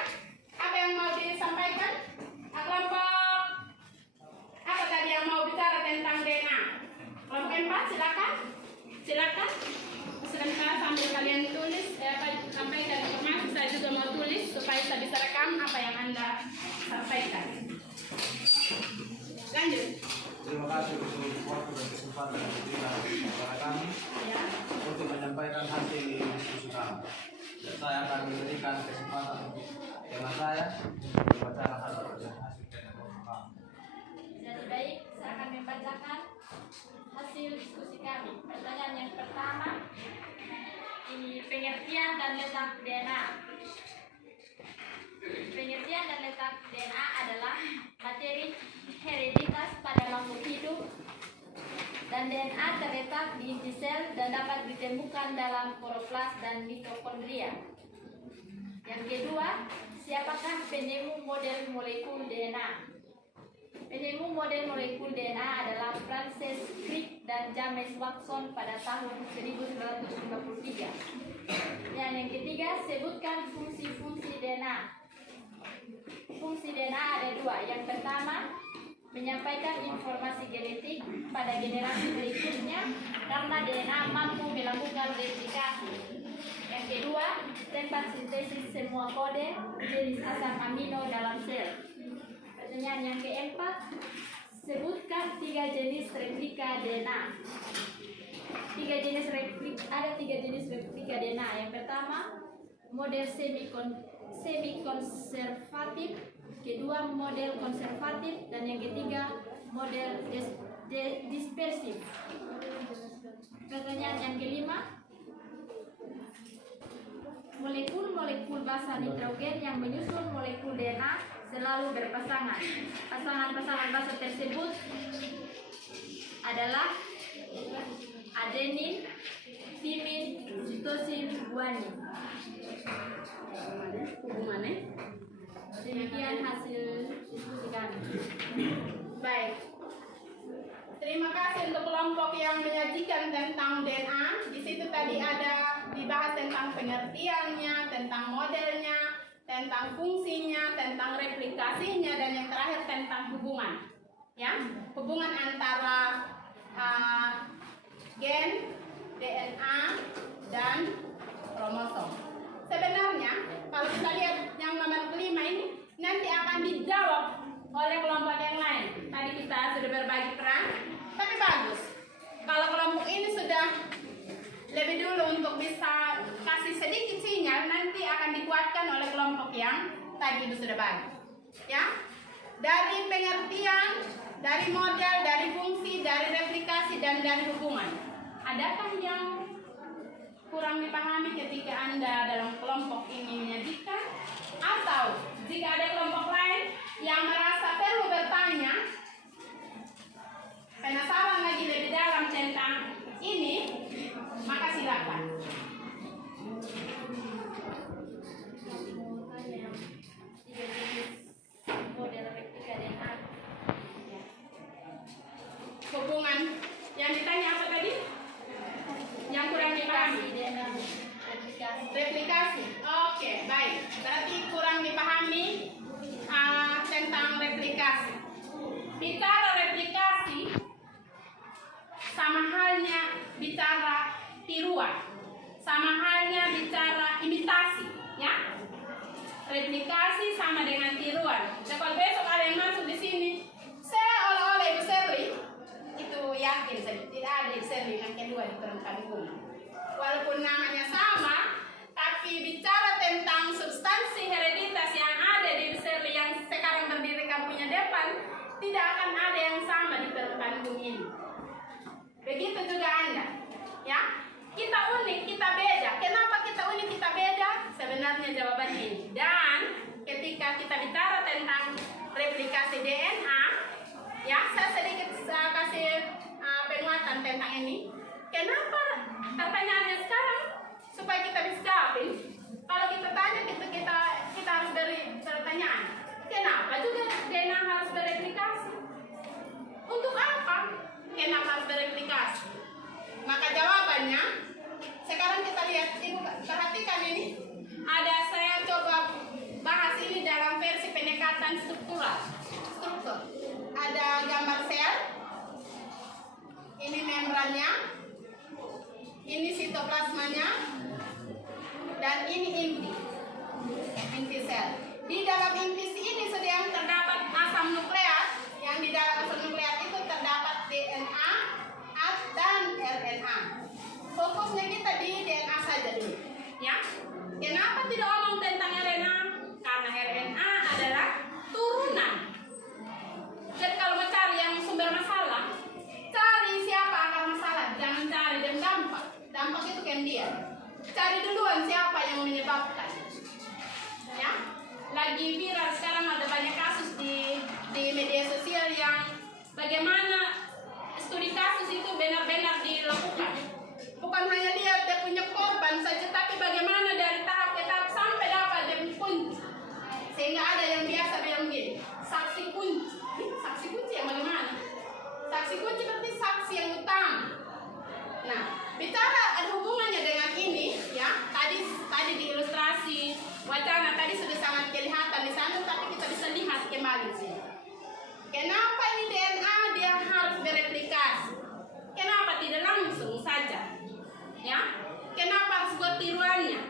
Apa yang mau disampaikan? Kelompok apa tadi yang mau bicara tentang DNA? Kelompok 4, silakan. Silakan. Sebentar sambil kalian tulis, sampaikan informasi. Saya juga mau tulis supaya saya bisa rekam apa yang Anda sampaikan. Lanjut. Terima kasih untuk waktu dan kesempatan yang diberikan kepada kami untuk menyampaikan hasil diskusi kami. Dan saya akan memberikan kesempatan untuk teman saya membacakan hasil kami. Jadi baik, saya akan membacakan hasil diskusi kami. Pertanyaan yang pertama, ini pengertian dan letak DNA. Pengertian dan letak DNA adalah materi hereditas pada makhluk hidup, dan DNA terletak di inti sel dan dapat ditemukan dalam kloroplas dan mitokondria. Yang kedua, siapakah penemu model molekul DNA? Penemu model molekul DNA adalah Francis Crick dan James Watson pada tahun 1953. Dan yang ketiga, sebutkan fungsi-fungsi DNA. Fungsi DNA ada 2. Yang pertama, menyampaikan informasi genetik pada generasi berikutnya karena DNA mampu melakukan replikasi. Yang kedua, tempat sintesis semua kode jenis asam amino dalam sel. Pertanyaan yang keempat, sebutkan 3 jenis replika DNA. Ada 3 jenis replika DNA. Yang pertama, model semi-konservatif, kedua model konservatif, dan yang ketiga model dispersif. Pertanyaan yang kelima, molekul-molekul basa nitrogen yang menyusun molekul DNA selalu berpasangan. Pasangan-pasangan basa tersebut adalah adenin, timin, sitosin, guanin. Hubungannya? Demikian hasil diskusi kami. Baik. Terima kasih untuk kelompok yang menyajikan tentang DNA. Di situ tadi ada dibahas tentang pengertiannya, tentang modelnya, tentang fungsinya, tentang replikasinya, dan yang terakhir tentang hubungan. Ya, hubungan antara gen, DNA, dan kromosom. Sebenarnya kalau kita lihat yang nomor 5 ini nanti akan dijawab oleh kelompok yang lain. Tadi kita sudah berbagi peran, tapi bagus kalau kelompok ini sudah lebih dulu untuk bisa kasih sedikit sinyal, nanti akan dikuatkan oleh kelompok yang tadi itu sudah bagi. Ya, dari pengertian, dari model, dari fungsi, dari replikasi, dan dari hubungan. Adakah yang kurang dipahami ketika Anda dalam kelompok ini menyajikan? Atau jika ada kelompok lain yang merasa perlu bertanya, penasaran lagi lebih dalam tentang ini, maka bicara replikasi sama halnya bicara tiruan, sama halnya bicara imitasi, ya. Replikasi sama dengan tiruan. Nah, kalau besok ada yang masuk di sini, saya olah-olah Ibu Serli, itu yakin saya tidak ada Ibu Serli yang kedua di perempuan hukum. Walaupun namanya sama, tapi bicara tentang substansi hereditas yang ada di Ibu Serli yang sekarang berdiri kampungnya depan, tidak akan ada yang sama di perempuan hukum ini. Begitu juga Anda, ya. Kita unik, kita beda. Kenapa kita unik, kita beda? Sebenarnya jawabannya ini. Dan ketika kita bicara tentang replikasi DNA, ya, saya sedikit kasih penguatan tentang ini. Kenapa pertanyaannya sekarang supaya kita bisa jawabin? Kalau kita tanya, kita harus beri pertanyaan. Kenapa juga DNA harus bereplikasi? Untuk apa? Kenapa harus bereplikasi? Maka jawabannya, sekarang kita lihat, Ibu perhatikan ini. Saya coba bahas ini dalam versi pendekatan struktur. Ada gambar sel, ini membrannya, ini sitoplasmanya, dan ini inti sel. Di dalam inti ini sedang terdapat asam nukleat, yang di dalam asam nukleat itu terdapat DNA dan RNA. Fokusnya kita di DNA saja dulu, ya. Kenapa tidak omong tentang RNA? Karena RNA adalah turunan. Jadi kalau mau cari yang sumber masalah, cari siapa akar masalah, jangan cari dan dampak. Dampak itu kan dia. Cari duluan siapa yang menyebabkan. Ya, lagi viral sekarang, ada banyak kasus di media sosial yang bagaimana studi kasus itu benar-benar dilakukan. Bukan hanya lihat dia punya korban saja, tapi bagaimana dari tahap ke tahap sampai dapat dia kunci. Sehingga ada yang biasa bilang gini, saksi kunci. Saksi kunci yang bagaimana? Saksi kunci berarti saksi yang utama. Nah, bicara ada hubungannya dengan ini, ya. Tadi di ilustrasi wacana tadi sudah sangat kelihatan di sana, tapi kita bisa lihat kembali sini. Kenapa ini DNA dia harus bereplikasi? Kenapa tidak langsung saja? Ya, kenapa harus buat tiruannya?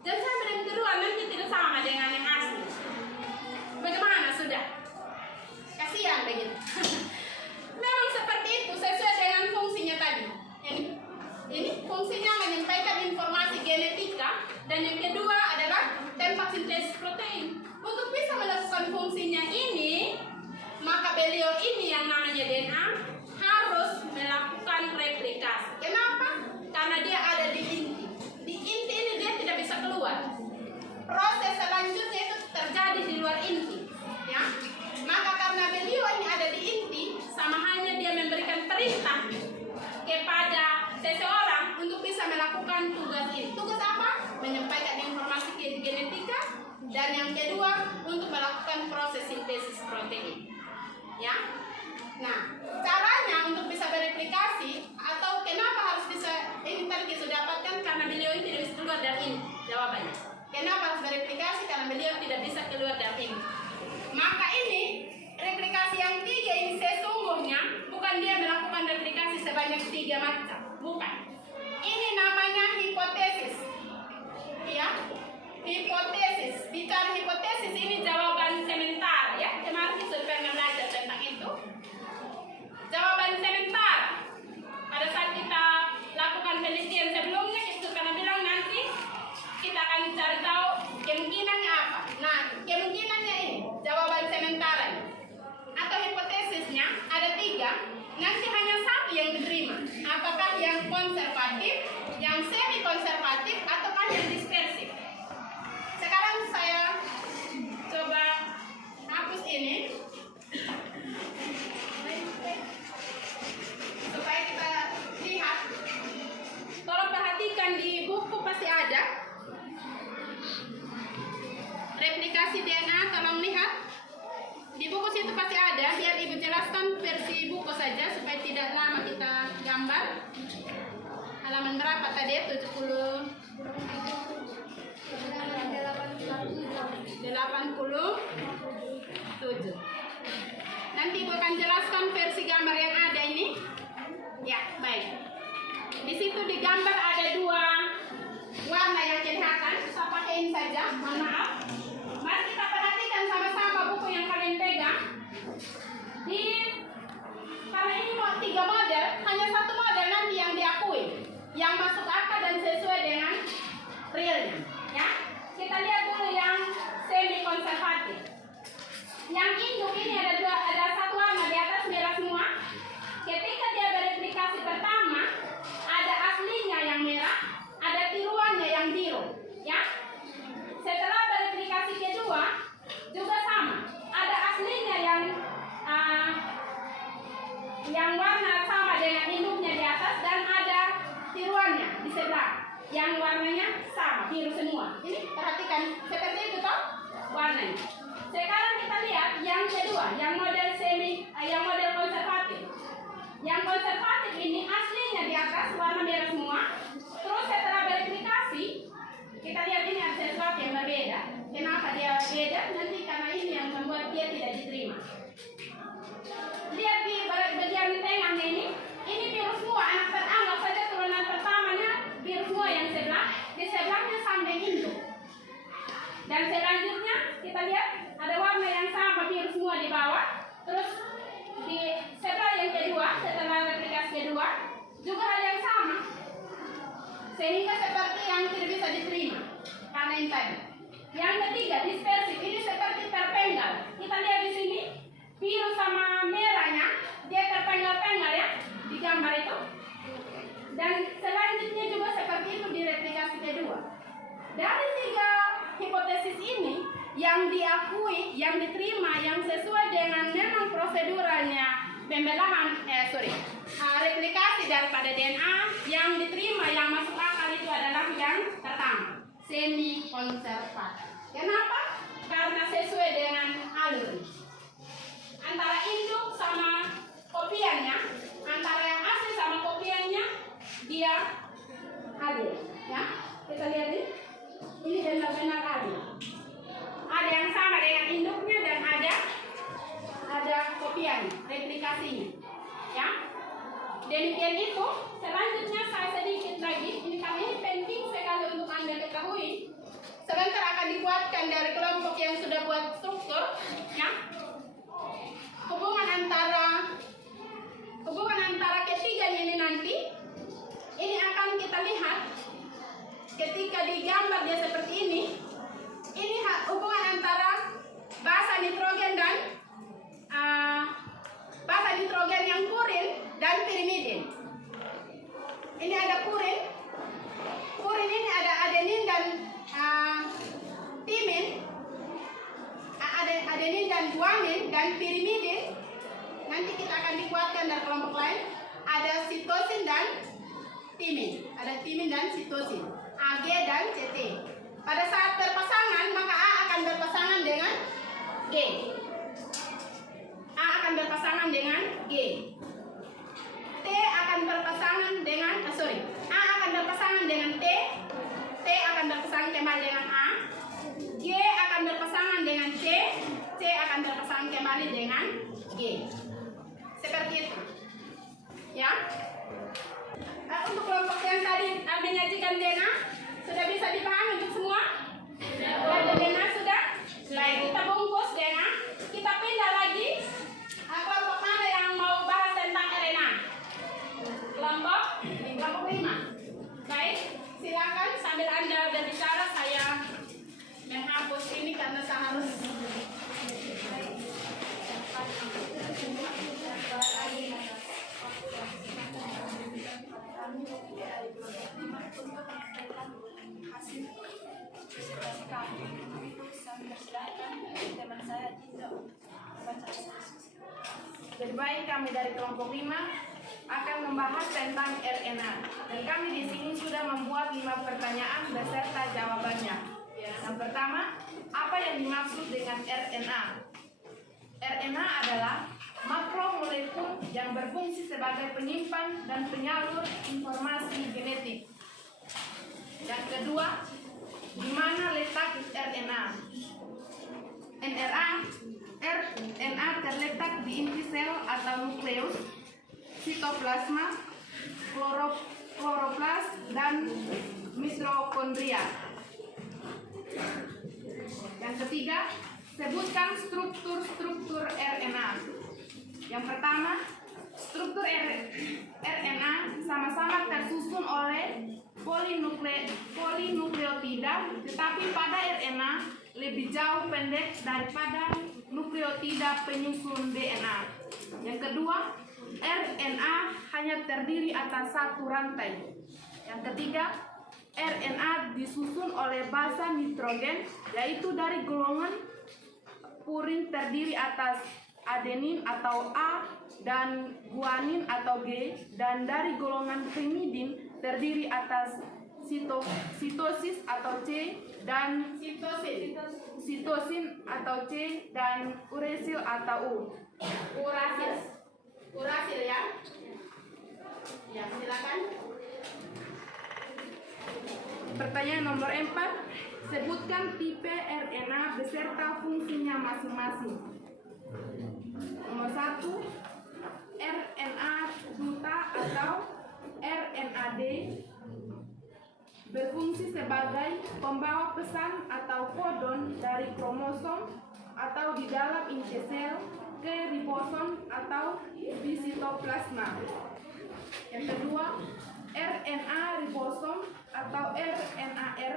Dan sampai dengan tiruan nanti tidak sama dengan yang asli. Bagaimana sudah? Kasihan begitu. Memang seperti itu sesuai dengan fungsinya tadi. Ini fungsinya menyampaikan informasi genetika, dan yang kedua adalah tempat sintesis protein. Untuk bisa melakukan fungsinya ini, maka beliau ini yang namanya DNA harus melakukan replikasi. Kenapa? Karena dia ada di inti. Di inti ini dia tidak bisa keluar. Proses selanjutnya itu terjadi di luar inti, ya. Maka karena beliau ini ada di inti, sama halnya dia memberikan perintah kepada seseorang untuk bisa melakukan tugas ini. Tugas apa? Menyampaikan informasi genetika, dan yang kedua untuk melakukan proses sintesis protein. Ya. Nah, caranya untuk bisa bereplikasi atau kenapa harus bisa, ini tadi kita sudah dapatkan karena beliau ini tidak bisa keluar dari ini. Jawabannya, kenapa harus bereplikasi? Karena beliau tidak bisa keluar dari ini. Maka ini replikasi yang 3 ini sesungguhnya bukan dia melakukan replikasi sebanyak 3 macam, bukan. Ini namanya hipotesis, ya. Hipotesis. Bicara hipotesis ini jawaban sementara, ya. Kemarin kita sudah pernah belajar tentang itu. Jawaban sementara. Pada saat kita lakukan penelitian sebelumnya, kita pernah bilang nanti kita akan cari tahu kemungkinannya apa. Nah, kemungkinannya ini jawaban sementara. Atau hipotesisnya ada 3. Nanti hanya satu yang diterima. Apakah yang konservatif, yang semi konservatif, ataukah yang dispersif? Sekarang saya coba hapus ini supaya kita lihat. Tolong perhatikan, di buku pasti ada replikasi DNA. Tolong lihat di buku situ pasti ada. Biar ibu jelaskan versi buku saja supaya tidak lama kita gambar. Halaman berapa tadi? 87. Nanti Ibu akan jelaskan versi gambar yang ada ini. Ya, baik. Di situ di gambar ada 2 warna yang kelihatan. Saya pakaiin saja, mohon maaf. Mari kita perhatikan sama-sama buku yang kalian pegang. Karena ini mau 3 model, hanya 1 model nanti yang diakui, yang masuk akal dan sesuai dengan realnya. Ya, kita lihat dulu yang semi konservatif. Yang induk ini ada 1 warna di atas merah semua. Ketika dia bereplikasi pertama, ada aslinya yang merah, ada tiruannya yang biru. Ya, setelah bereplikasi kedua juga sama, ada aslinya yang warna sama dengan induknya di atas dan ada tiruannya di sebelah yang warnanya sama, biru semua. Ini perhatikan seperti itu toh warnanya. Sekarang kita lihat yang kedua, yang model konservatif. Yang konservatif ini aslinya di atas warna merah semua. Terus setelah bereplikasi, kita lihat ini ada sesuatu yang berbeda. Kenapa dia beda? Nanti karena ini yang membuat dia tidak diterima. Lihat di bagian tengah ini biru semua. Anggap saja turunan pertamanya biru semua yang sebelah. Di sebelahnya sampai induk. Dan selanjutnya kita lihat ada warna yang sama biru semua di bawah. Terus di sebelah yang kedua, setelah replikasi kedua juga hal yang sama. Sehingga seperti yang tidak bisa diterima karena ini tadi. Yang ketiga, dispersif. Ini seperti terpenggal. Kita lihat di sini biru sama merahnya dia terpenggal-penggal ya di gambar itu. Dan selanjutnya juga seperti itu di replikasi kedua. Dari 3 hipotesis ini yang diakui, yang diterima, yang sesuai dengan memang proseduralnya replikasi daripada DNA, yang diterima, yang masuk akal itu adalah yang pertama, semi konservatif. Kenapa? Karena sesuai dengan alur antara induk sama kopiannya, antara yang asli sama kopiannya, dia adil. Ya, kita lihat ini benar-benar adil. Ada yang sama dengan induknya dan ada kopian, replikasinya. Ya, demikian itu. Selanjutnya saya sedikit lagi, ini penting sekali untuk Anda ketahui. Sebentar akan dikuatkan dari kelompok yang sudah buat struktur. Ya, hubungan antara ketiganya ini nanti ini akan kita lihat ketika digambar dia seperti ini hubungan antara basa nitrogen dan basa nitrogen yang purin dan pirimidin. Ini ada purin ini ada adenin dan timin, adenin dan guanin, dan pirimidin. Nanti kita akan dikuatkan dari kelompok lain. Ada sitosin dan timin. Ada timin dan sitosin. AG dan CT. Pada saat berpasangan, maka A akan berpasangan dengan G. A akan berpasangan dengan G. T akan berpasangan dengan A akan berpasangan dengan T. T akan berpasangan kembali dengan A. G akan berpasangan dengan C. C akan berpasangan kembali dengan G. Seperti itu. Ya. Untuk kelompok yang tadi menyajikan DNA sudah bisa dipahami untuk semua? Ada DNA sudah? Baik, kita bungkus DNA. Kita pindah lagi. Kelompok mana yang mau bahas tentang RNA? Kelompok 5. Baik, silakan sambil Anda berbicara saya menghapus ini karena saya harus hasil presentasi kami itu saya persilahkan teman saya Jindo baca. Jadi baik, kami dari kelompok 5 akan membahas tentang RNA. Dan kami di sini sudah membuat 5 pertanyaan beserta jawabannya. Yang pertama, apa yang dimaksud dengan RNA? RNA adalah makromolekul yang berfungsi sebagai penyimpan dan penyalur informasi genetik. Yang kedua, di mana letak RNA? RNA terletak di inti sel atau nukleus, sitoplasma, kloroplas, dan mitokondria. Yang ketiga, sebutkan struktur-struktur RNA. Yang pertama, struktur RNA sama-sama tersusun oleh polinukleotida, tetapi pada RNA lebih jauh pendek daripada nukleotida penyusun DNA. Yang kedua, RNA hanya terdiri atas satu rantai. Yang ketiga, RNA disusun oleh basa nitrogen, yaitu dari golongan purin terdiri atas adenin atau A dan guanin atau G, dan dari golongan timidin terdiri atas sitosis atau C dan sitosin atau C dan uresil atau U. Urasil ya. Ya, silakan. Pertanyaan nomor 4, sebutkan tipe RNA beserta fungsinya masing-masing. Nomor 1, RNA duta atau RNAD berfungsi sebagai pembawa pesan atau kodon dari kromosom atau di dalam inti sel ke ribosom atau di sitoplasma. Yang kedua, RNA ribosom atau RNAR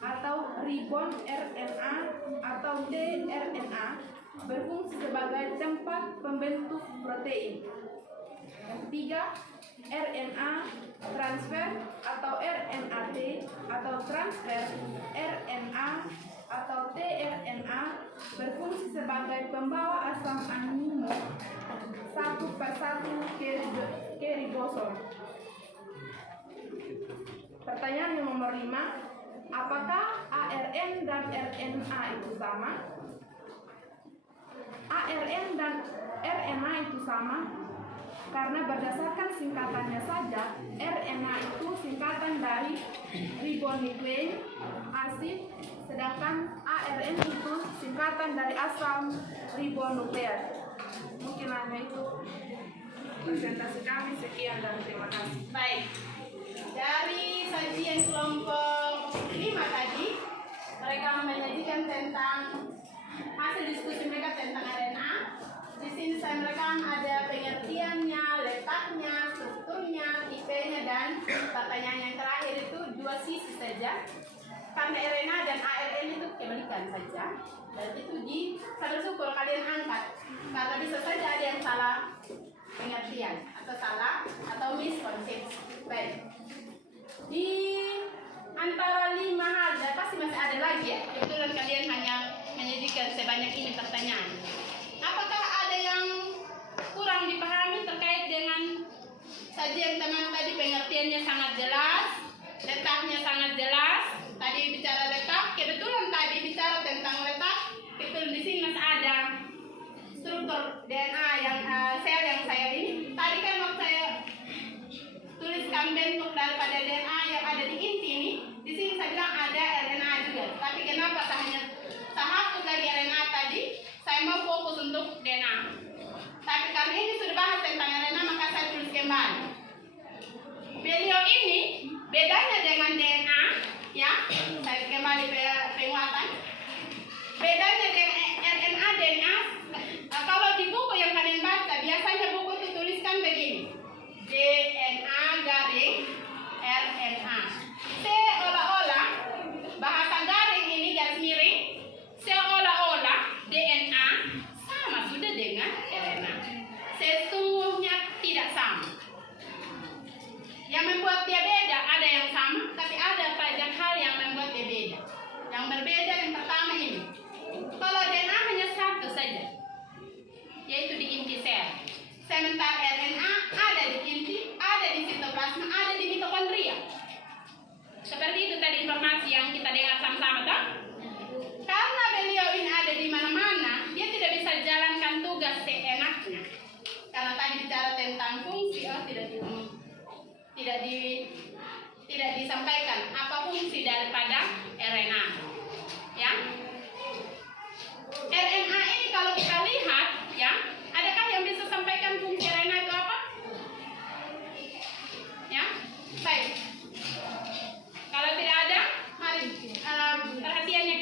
atau ribon RNA atau tRNA berfungsi sebagai tempat pembentuk protein. Yang ketiga, RNA transfer atau RNAT atau transfer RNA atau tRNA berfungsi sebagai pembawa asam amino satu persatu ke ribosom. Pertanyaan yang nomor 5, apakah ARN dan RNA itu sama? ARN dan RNA itu sama karena berdasarkan singkatannya saja, RNA itu singkatan dari ribonukleik asid, sedangkan ARN itu singkatan dari asam ribonukleat. Mungkin hanya itu presentasi kami. Sekian dan terima kasih. Baik. Dari sajian kelompok 5 tadi, mereka menyajikan tentang hasil diskusi mereka tentang RNA. Di sini saya merekam ada pengertiannya, letaknya, strukturnya, tipenya, dan pertanyaan yang terakhir itu 2 sisi saja. Karena RNA dan ARN itu kebalikan saja. Dan itu saya bersyukur kalian angkat. Karena bisa saja ada yang salah pengertian atau salah atau miskonsepsi. Baik. Di antara 5 hal, pasti masih ada lagi ya. Kebetulan kalian hanya menyajikan sebanyak ini pertanyaan. Apakah ada yang kurang dipahami terkait dengan sajian teman tadi? Pengertiannya sangat jelas, letaknya sangat jelas. Tadi bicara letak, kebetulan tadi bicara tentang letak. Betul, di sini masih ada struktur DNA yang sel yang saya ini. Tadi kan waktu saya tuliskan bentuk daripada DNA yang ada di inti ini, di sini saya bilang ada RNA juga. Tapi kenapa saya hapus lagi RNA tadi? Saya mau fokus untuk DNA. Tapi karena ini sudah bahas tentang RNA, maka saya tulis kembali. Beliau ini bedanya dengan DNA, ya. Saya kembali penguatan. Bedanya dengan RNA, DNA. Kalau di buku yang kalian baca, biasanya buku itu tuliskan begini: DNA garing RNA. Seolah-olah bahasa garing ini garis miring, seolah-olah DNA sama sudah dengan RNA. Sesungguhnya tidak sama. Yang membuat dia beda ada yang sama, tapi ada banyak hal yang membuat dia beda. Yang berbeda yang pertama ini, kalau DNA hanya satu saja, yaitu di inti sel. Sementara RNA ada di inti, ada di sitoplasma, ada di mitokondria. Seperti itu tadi informasi yang kita dengar sama-sama, kan? Karena beliau ini ada di mana-mana, dia tidak bisa jalankan tugas seenaknya. Karena tadi bicara tentang fungsi, tidak disampaikan apa fungsi daripada RNA. Ya. RNA ini kalau kita lihat Baik. Kalau tidak ada, mari perhatiannya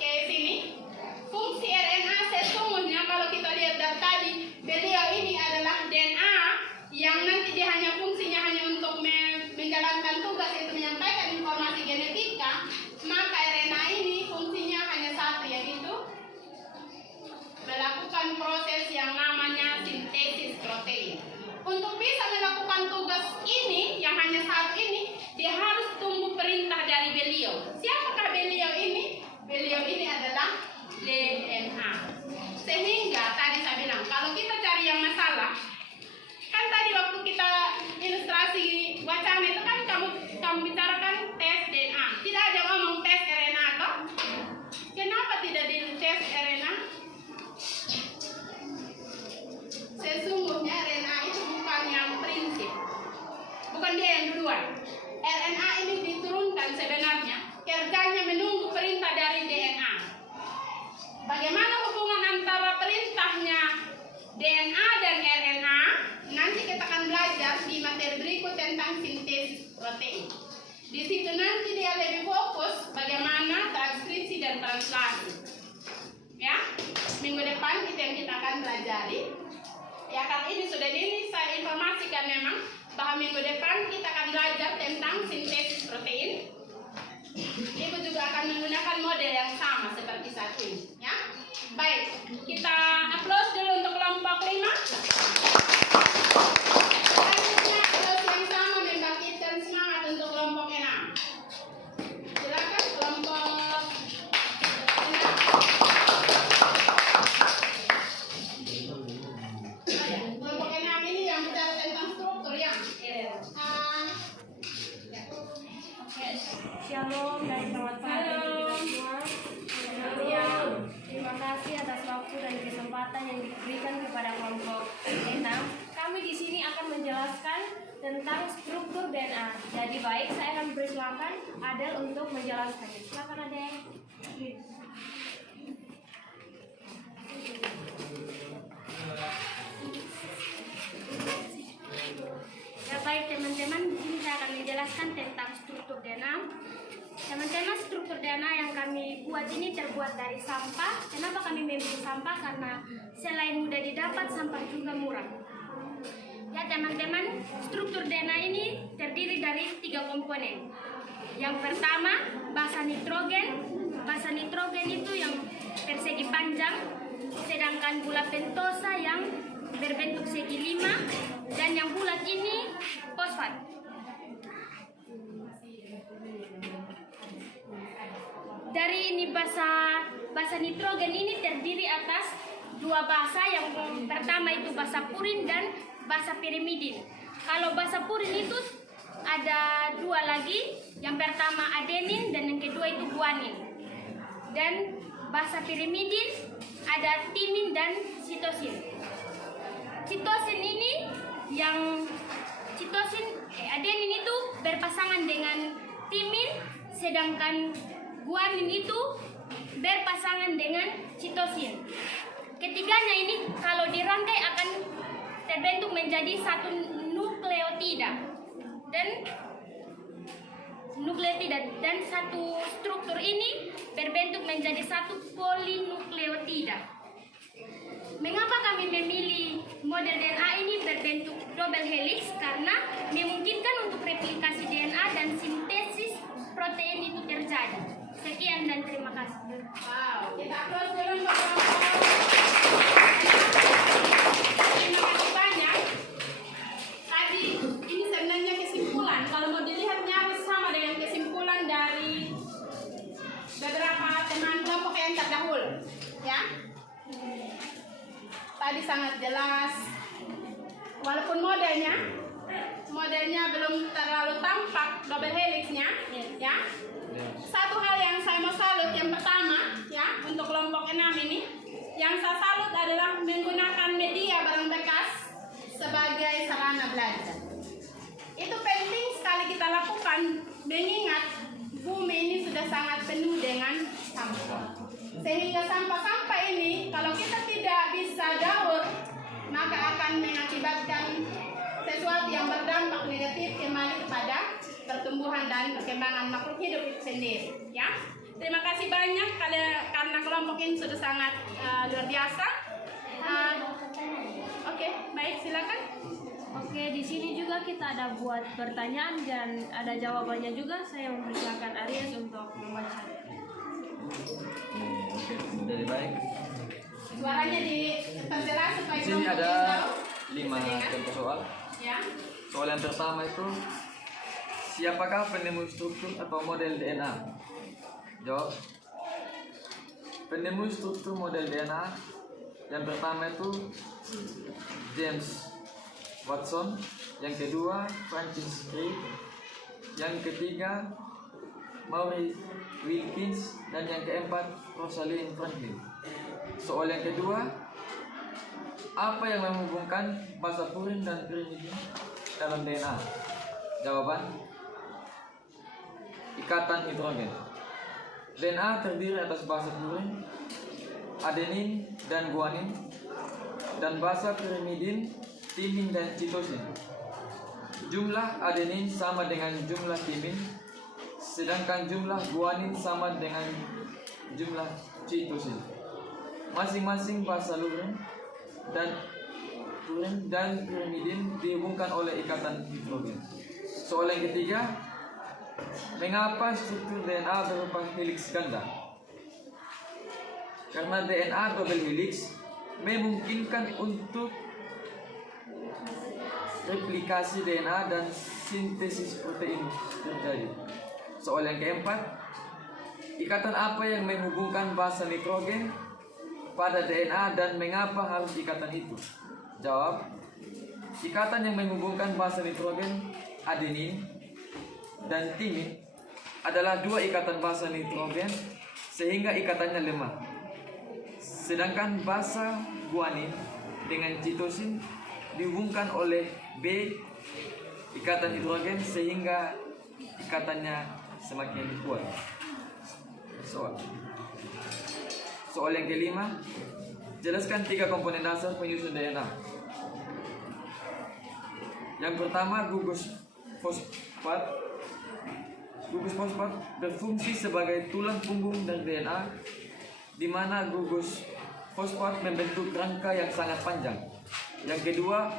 ke sini. Fungsi RNA sesungguhnya kalau kita lihat dari tadi, beliau ini adalah DNA yang nanti dia hanya fungsinya hanya untuk menjalankan tugas, itu menyampaikan informasi genetika. Maka RNA ini fungsinya hanya satu, yaitu melakukan proses yang namanya sintesis protein. Untuk bisa melakukan tugas ini yang hanya satu ini, dia harus tunggu perintah dari beliau. Siapakah beliau ini? Beliau ini adalah DNA. Sehingga tadi saya bilang, kalau kita cari yang masalah, kan tadi waktu kita ilustrasi wacana itu kan kamu bicarakan tes DNA. Tidak ada ngomong tes RNA toh? Kenapa tidak di tes RNA? Sesungguhnya RNA itu bukan yang prinsip, bukan dia yang duluan. RNA ini diturunkan sebenarnya, kerjanya menunggu perintah dari DNA. Bagaimana hubungan antara perintahnya DNA dan RNA? Nanti kita akan belajar di materi berikut tentang sintesis protein. Di situ nanti dia lebih fokus bagaimana transkripsi dan translasi. Ya, minggu depan itu yang kita akan pelajari. Ya, kali ini sudah ini saya informasikan memang bahwa minggu depan kita akan belajar tentang sintesis protein. Ibu juga akan menggunakan model yang sama seperti saat ini. Ya, baik, kita aplaus dulu untuk kelompok 5. Selanjutnya aplaus yang sama membangkitkan semangat untuk kelompok 6. Silakan kelompok 6. Kelompok 6 ini yang bicara tentang struktur ya. Shalom dan selamat pagi semua. Terima kasih atas waktu dan kesempatan yang diberikan kepada kelompok 6. Kami di sini akan menjelaskan tentang struktur DNA. Jadi baik, saya akan mempersilakan Adel untuk menjelaskannya. Silakan Adel. Ya baik teman-teman, di sini saya akan menjelaskan tentang struktur DNA. Teman-teman, struktur DNA yang kami buat ini terbuat dari sampah. Kenapa kami memilih sampah? Karena selain mudah didapat, sampah juga murah. Ya teman-teman, struktur DNA ini terdiri dari 3 komponen. Yang pertama, basa nitrogen. Basa nitrogen itu yang persegi panjang, sedangkan gula pentosa yang berbentuk segi 5, dan yang bulat ini fosfat. Dari ini basa nitrogen ini terdiri atas 2 basa. Yang pertama itu basa purin dan basa pirimidin. Kalau basa purin itu ada 2 lagi. Yang pertama adenin dan yang kedua itu guanin. Dan basa pirimidin ada timin dan sitosin. Sitosin ini adenin itu berpasangan dengan timin, sedangkan guanin itu berpasangan dengan sitosin. Ketiganya ini kalau dirangkai akan terbentuk menjadi satu nukleotida dan satu struktur ini berbentuk menjadi satu polinukleotida. Mengapa kami memilih model DNA ini berbentuk double helix? Karena memungkinkan untuk replikasi DNA dan sintesis protein itu terjadi. Sekian dan terima kasih. Wow, kita aplaus dulu untuk kelompok. Terima kasih banyak. Tadi ini sebenarnya kesimpulan. Kalau mau dilihat nyaris sama dengan kesimpulan dari beberapa teman kelompok yang terdahulu, ya. Tadi sangat jelas. Walaupun modelnya belum terlalu tampak double helixnya, ya. Satu hal yang saya mau salut, yang pertama ya, untuk kelompok 6 ini, yang saya salut adalah menggunakan media barang bekas sebagai sarana belajar. Itu penting sekali kita lakukan, mengingat bumi ini sudah sangat penuh dengan sampah. Sehingga sampah-sampah ini kalau kita tidak bisa daur, maka akan mengakibatkan sesuatu yang berdampak negatif kembali kepada pertumbuhan dan perkembangan makhluk hidup itu sendiri. Ya, terima kasih banyak karena kelompok ini sudah sangat luar biasa. Oke, baik, silakan. Oke, di sini juga kita ada buat pertanyaan dan ada jawabannya juga. Saya mempersilakan Aries untuk membaca. Oke, dari baik. Suaranya diperjelas supaya Di sini kelompok ada ini tahu. 5 contoh soal. Ya. Soal yang pertama itu, siapakah penemu struktur atau model DNA? Jawab. Penemu struktur model DNA yang pertama itu James Watson, yang kedua Francis Crick, yang ketiga Maurice Wilkins, dan yang keempat Rosalind Franklin. Soal yang kedua, apa yang menghubungkan bahasa Purin dan Pyrimidin dalam DNA? Jawaban, ikatan hidrogen. DNA terdiri atas basa purin, adenin dan guanin, dan basa pyrimidin, timin dan citosin. Jumlah adenin sama dengan jumlah timin, sedangkan jumlah guanin sama dengan jumlah citosin. Masing-masing basa lurin dan purin dan pyrimidin dihubungkan oleh ikatan hidrogen. Soal yang ketiga, mengapa struktur DNA berupa heliks ganda? Karena DNA double helix memungkinkan untuk replikasi DNA dan sintesis protein terjadi. Soal yang keempat, ikatan apa yang menghubungkan basa nitrogen pada DNA dan mengapa harus ikatan itu? Jawab, ikatan yang menghubungkan basa nitrogen adenin dan timin adalah dua ikatan basa nitrogen sehingga ikatannya lemah. Sedangkan basa guanin dengan citosin dihubungkan oleh B ikatan hidrogen sehingga ikatannya semakin kuat. Soal yang kelima, jelaskan 3 komponen dasar penyusun DNA. Yang pertama, gugus fosfat. Gugus fosfat berfungsi sebagai tulang punggung dari DNA, di mana gugus fosfat membentuk rangka yang sangat panjang. Yang kedua,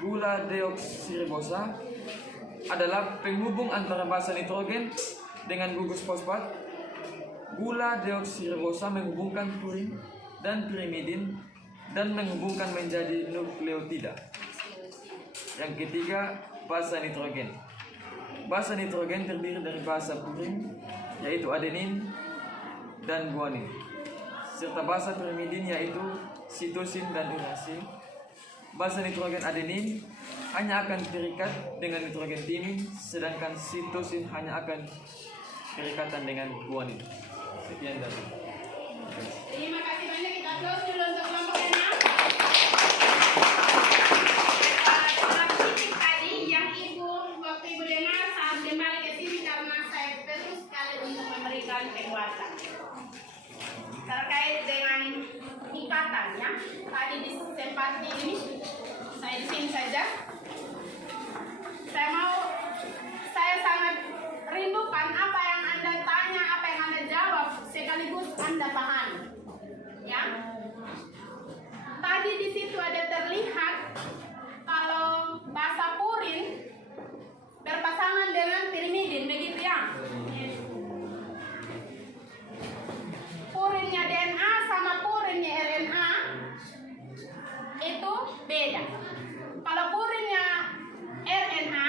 gula deoksiribosa adalah penghubung antara basa nitrogen dengan gugus fosfat. Gula deoksiribosa menghubungkan purin dan pyrimidin dan menghubungkan menjadi nukleotida. Yang ketiga, basa nitrogen. Basa nitrogen terdiri dari basa purin, yaitu adenin dan guanin, serta basa pyrimidin, yaitu sitosin dan urasil. Basa nitrogen adenin hanya akan terikat dengan nitrogen timin, sedangkan sitosin hanya akan terikatan dengan guanin. Sekian dari. Terima kasih banyak, kita close dulu untuk kelompok 6. Titik tadi yang waktu ibu dengar saat kembali ke sini karena saya terus sekali untuk memberikan penguatan terkait dengan ikatan, ya. Tadi di tempat ini, saya di sini saja. Saya sangat rindukan apa yang Anda tanya, apa yang Anda jawab, sekaligus Anda pahami. Ya. Tadi di situ ada terlihat kalau basa purin berpasangan dengan pyrimidin, begitu ya? Purinnya DNA sama purinnya RNA itu beda. Kalau purinnya RNA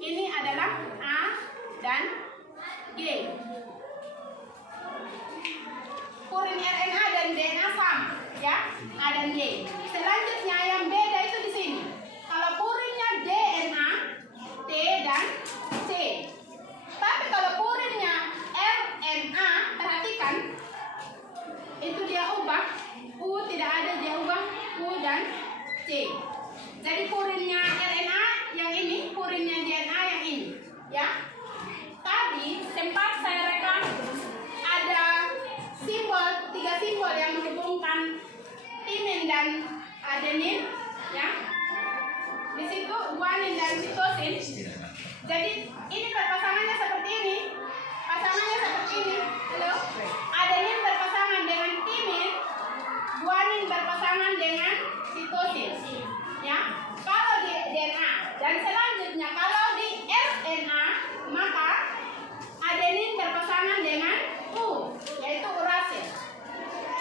ini adalah A dan G. Purin RNA dan DNA sama, ya, A dan G. Selanjutnya yang beda itu di sini. Kalau purinnya DNA, T dan C. Tapi kalau purinnya RNA, perhatikan, itu dia ubah, U tidak ada, dia ubah U dan C. Jadi purinnya RNA yang ini, purinnya DNA yang ini, ya. Tadi sempat saya rekam ada simbol, 3 simbol yang menghubungkan timin dan adenin, ya. Di situ 2 dengan sitosin. Jadi ini berpasangannya seperti ini. Pasangannya seperti ini. Halo? Adenin berpasangan dengan timin, guanin berpasangan dengan sitosin. Ya. Kalau di DNA dan selanjutnya kalau di RNA maka adenin berpasangan dengan U, yaitu urasil.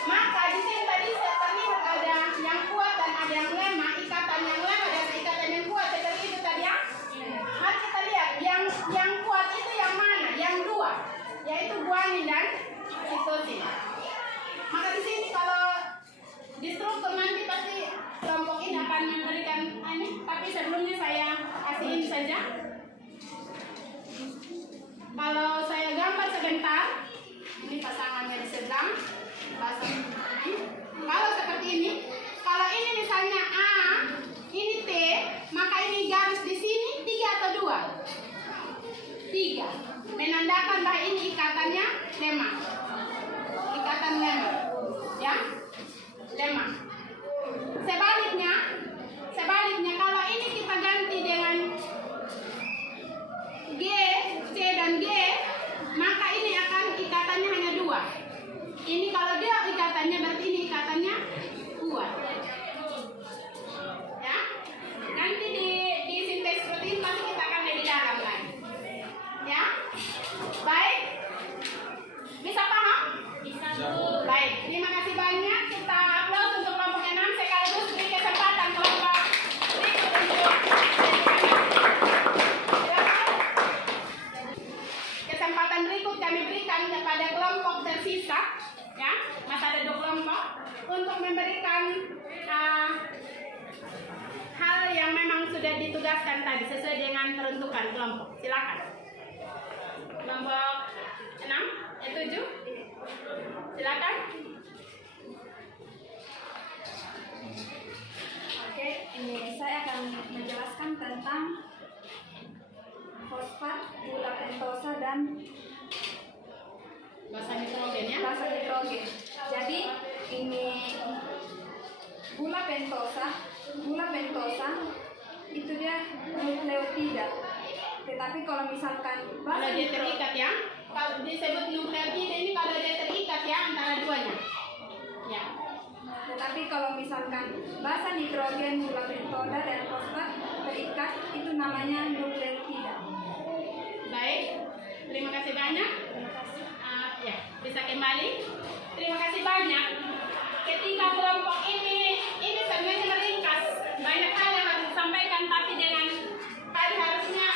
Maka di sini tadi saya terlihat ada yang kuat dan ada yang lemah, ikatan yang lemah dan ikatan yang kuat seperti itu tadi ya. Mari kita lihat yang kuat itu yang mana? Yang dua, yaitu guanin dan sitosin. Maka di sini kalau di struktur nanti pasti kelompok ini akan memberikan ini, tapi sebelumnya saya kasih ini saja. Kalau saya gambar sebentar, ini pasangannya di sebelah. Kalau seperti ini, kalau ini misalnya A, ini T, maka ini garis di sini 3 atau 2? 3. Menandakan bahwa ini ikatannya lemah. Ikatan lemah. Ya? Lemah. Sebaliknya kalau ini kita ganti dengan G, C dan G, maka ini akan ikatannya hanya 2. Ini kalau dia ikatannya berarti ini ikatannya kuat. Ya. Nanti di sinteks protein pasti kita akan lebih dalam lagi. Ya. Baik. Bisa paham? Bisa. Baik. Terima kasih banyak. Kita aplaus untuk kelompok 6 sekaligus beri kesempatan kelompok berikut untuk kesempatan berikut kami berikan kepada kelompok tersisa. Ya, masih ada 2 kelompok untuk memberikan hal yang memang sudah ditugaskan tadi sesuai dengan peruntukan kelompok. Silakan. Kelompok 6, 7. Silakan. Oke, ini saya akan menjelaskan tentang fosfat, gula pentosa dan Basa nitrogen ya. basa nitrogen. Jadi ini gula pentosa itu dia nukleotida. Tetapi kalau misalkan Kalau dia terikat ya. Kalau disebut nukleotida ini kalau dia terikat ya antara duanya. Ya. Tetapi kalau misalkan basa nitrogen, gula pentosa dan fosfat terikat itu namanya nukleotida. Baik. Terima kasih banyak. Ya, bisa kembali. Terima kasih banyak. Ketika kelompok ini sebenarnya meringkas banyak hal yang harus disampaikan, tapi dengan tadi harusnya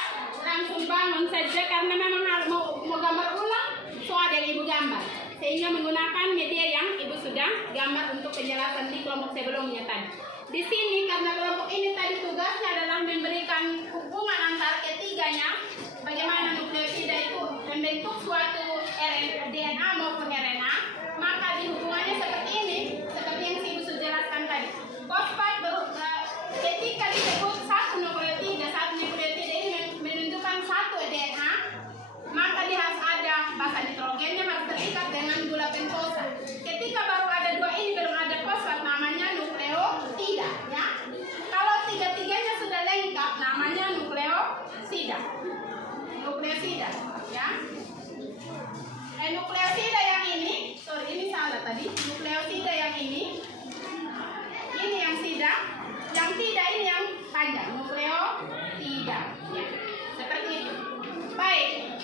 langsung bangun saja karena memang harus mau gambar ulang soal yang ibu gambar, sehingga menggunakan media yang ibu sudah gambar untuk penjelasan di kelompok sebelumnya tadi. Di sini karena kelompok ini tadi tugasnya adalah memberikan hubungan antara ketiganya, bagaimana nukleotida itu membentuk suatu DNA maupun RNA, maka di hubungannya seperti ini, seperti yang ibu sudah jelaskan tadi. Fosfat ketika disebut satu nukleotida ini menentukan satu DNA, maka dia harus ada basa nitrogennya harus terikat dengan gula pentosa. Ketika baru ada 2 ini belum ada fosfat, namanya nukleotida ya. Kalau tiga-tiganya sudah lengkap namanya nukleosida ya. Nukleosida yang ini, ini salah tadi. Nukleosida yang ini yang sida, yang tidak ini yang panjang, nukleotida ya. Seperti itu. Baik.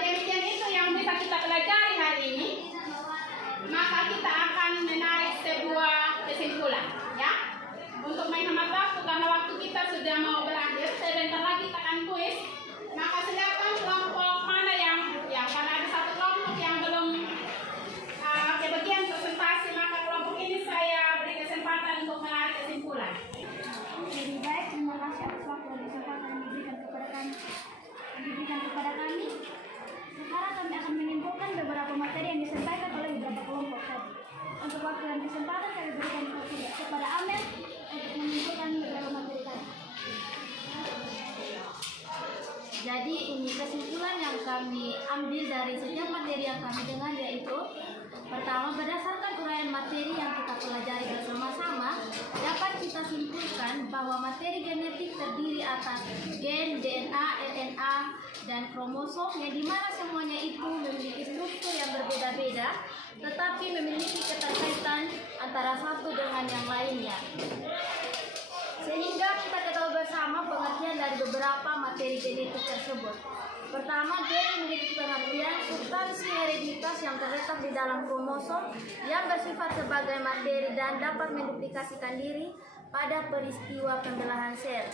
Demikian itu yang bisa kita pelajari hari ini. Maka kita akan menarik sebuah kesimpulan ya. Untuk menghemat waktu karena waktu kita sudah mau berakhir, sebentar lagi kita akan kuis. Maka silakan kelompok mana yang karena ada satu kelompok yang belum kebagian presentasi, maka kelompok ini saya beri kesempatan untuk menarik kesimpulan. Lebih baik, terima kasih atas waktu dan kesempatan yang diberikan kepada kami. Sekarang kami akan menyimpulkan beberapa materi yang disampaikan oleh beberapa kelompok tadi. Untuk waktu dan kesempatan kami berikan kepada Amel untuk menyimpulkan beberapa materi tadi. Jadi ini kesimpulan yang kami ambil dari setiap materi yang kami dengar, yaitu pertama, berdasarkan uraian materi yang kita pelajari bersama-sama, dapat kita simpulkan bahwa materi genetik terdiri atas gen, DNA, RNA, dan kromosom yang dimana semuanya itu memiliki struktur yang berbeda-beda, tetapi memiliki keterkaitan antara satu dengan yang lainnya. Sehingga kita ketahui bersama pengertian dari beberapa materi genetik tersebut. Pertama, gen memiliki pengertian substansi hereditas yang terletak di dalam kromosom yang bersifat sebagai materi dan dapat menduplikasikan diri pada peristiwa pembelahan sel.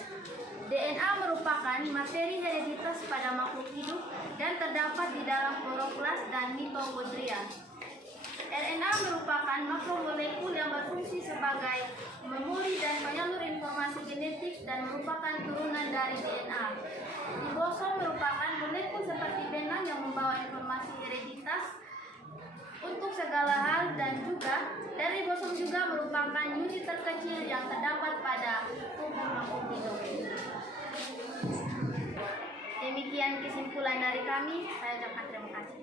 DNA merupakan materi hereditas pada makhluk hidup dan terdapat di dalam kloroplas dan mitokondria. RNA merupakan makromolekul yang berfungsi sebagai memori dan penyalur informasi genetik dan merupakan turunan dari DNA. Ribosom merupakan molekul seperti benang yang membawa informasi hereditas untuk segala hal dan ribosom juga merupakan unit terkecil yang terdapat pada tubuh makhluk hidup. Demikian kesimpulan dari kami. Saya ucapkan terima kasih.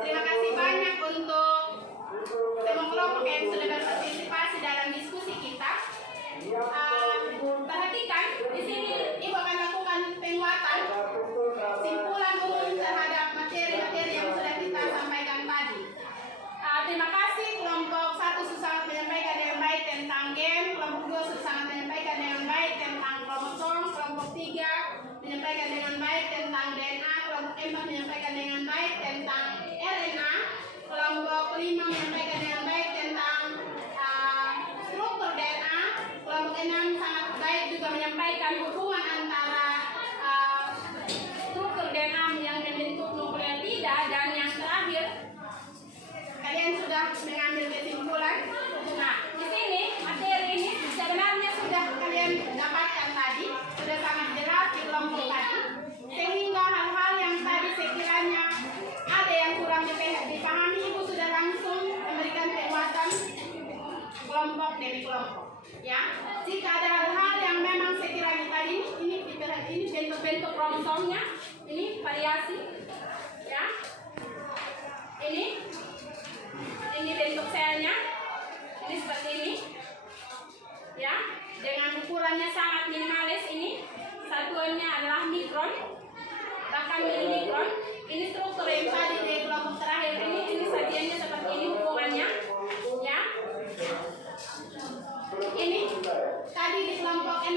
Terima kasih banyak untuk semua kelompok yang sudah berpartisipasi dalam diskusi kita. Perhatikan, di sini Ibu akan lakukan penguatan simpulan umum terhadap materi-materi yang sudah kita sampaikan tadi. Terima kasih kelompok 1 sudah sangat menyampaikan dengan baik tentang gen, kelompok 2 sudah sangat menyampaikan dengan baik tentang kromosom, kelompok 3 menyampaikan dengan baik tentang DNA, kelompok 4 menyampaikan dengan baik tentang RNA, kelompok 5 menyampaikan dengan baik tentang struktur DNA, kelompok 6 sangat baik juga menyampaikan hubungan antara struktur DNA yang membentuk nukleotida, dan yang terakhir kalian sudah mengambil kesimpulan. Nah, di sini materi ini sebenarnya sudah kalian dapatkan tadi, sudah sangat jelas di kelompok tadi, sehingga hal-hal yang tadi sekiranya ada yang kurang dipahami, Ibu sudah langsung memberikan penguatan kelompok demi kelompok. Ya, jika ada hal-hal yang memang sekiranya tadi ini bentuk-bentuk kromosomnya, ini variasi, ya, ini bentuk selnya, ini seperti ini, ya, dengan ukurannya sangat minimalis. Ini satuannya adalah mikron, bahkan milimikron. Ini struktur yang tadi di kelompok terakhir ini sajiannya seperti ini hubungannya, ya. Ini tadi di kelompok 6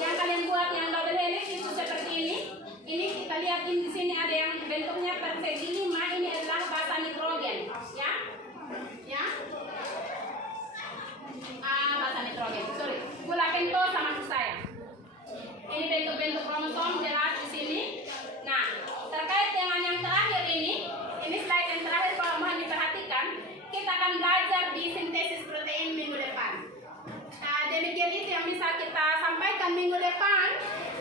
yang kalian buat yang double helix itu seperti ini. Ini kita lihat di sini ada yang bentuknya persegi 5. Ini adalah basa nitrogen, ya. Ya. Basa nitrogen. Sorry. Gula pentol sama saya. Ini bentuk-bentuk kromosom jelas di sini. Nah, terkait dengan yang terakhir ini slide yang terakhir, kalau mohon diperhatikan, kita akan belajar di sintesis protein minggu depan. Demikian itu yang bisa kita sampaikan minggu depan.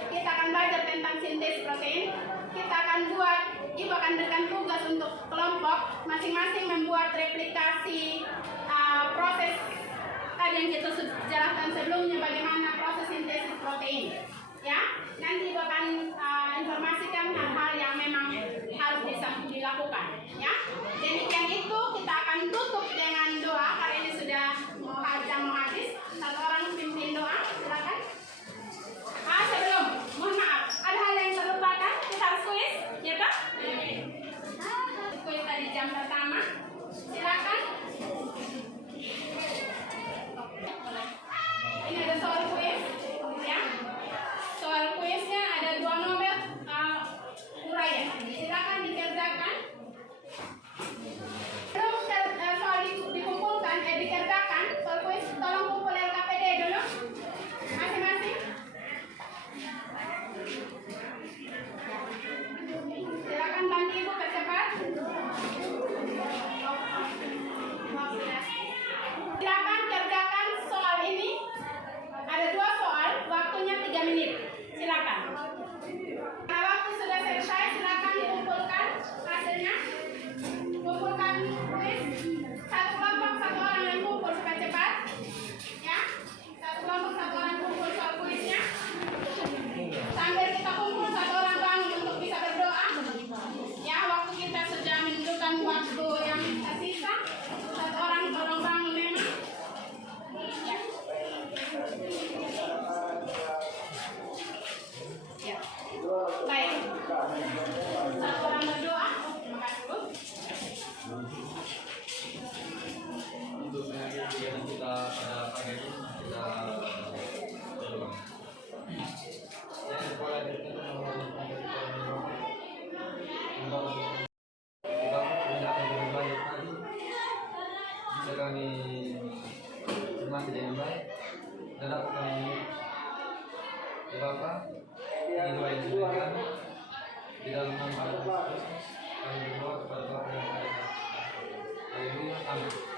Kita akan belajar tentang sintesis protein. Kita akan buat, Ibu akan berikan tugas untuk kelompok masing-masing membuat replikasi proses tadi yang kita jelaskan sebelumnya, bagaimana proses sintesis protein. Ya, nanti Ibu akan informasikan hal-hal yang memang harus dilakukan. Ya, demikian itu kita akan tutup dengan doa karena ini sudah mau habis. Satu orang pimpin doa, silakan. Sebelum, mohon maaf, ada hal yang terlupakan, kita harus kuis, ya toh? Kuis tadi jam pertama, silakan. Ini ada soal kuis, ya. Soal kuisnya ada 2 nomor uraian. Silakan dikerjakan. Belum soal kami cermati dengan baik dan dapat kami ya Bapa, ini doa yang sudah kami di dalam nama Kristus kami berdoa kepada Bapa yang ada. Haleluya, amin.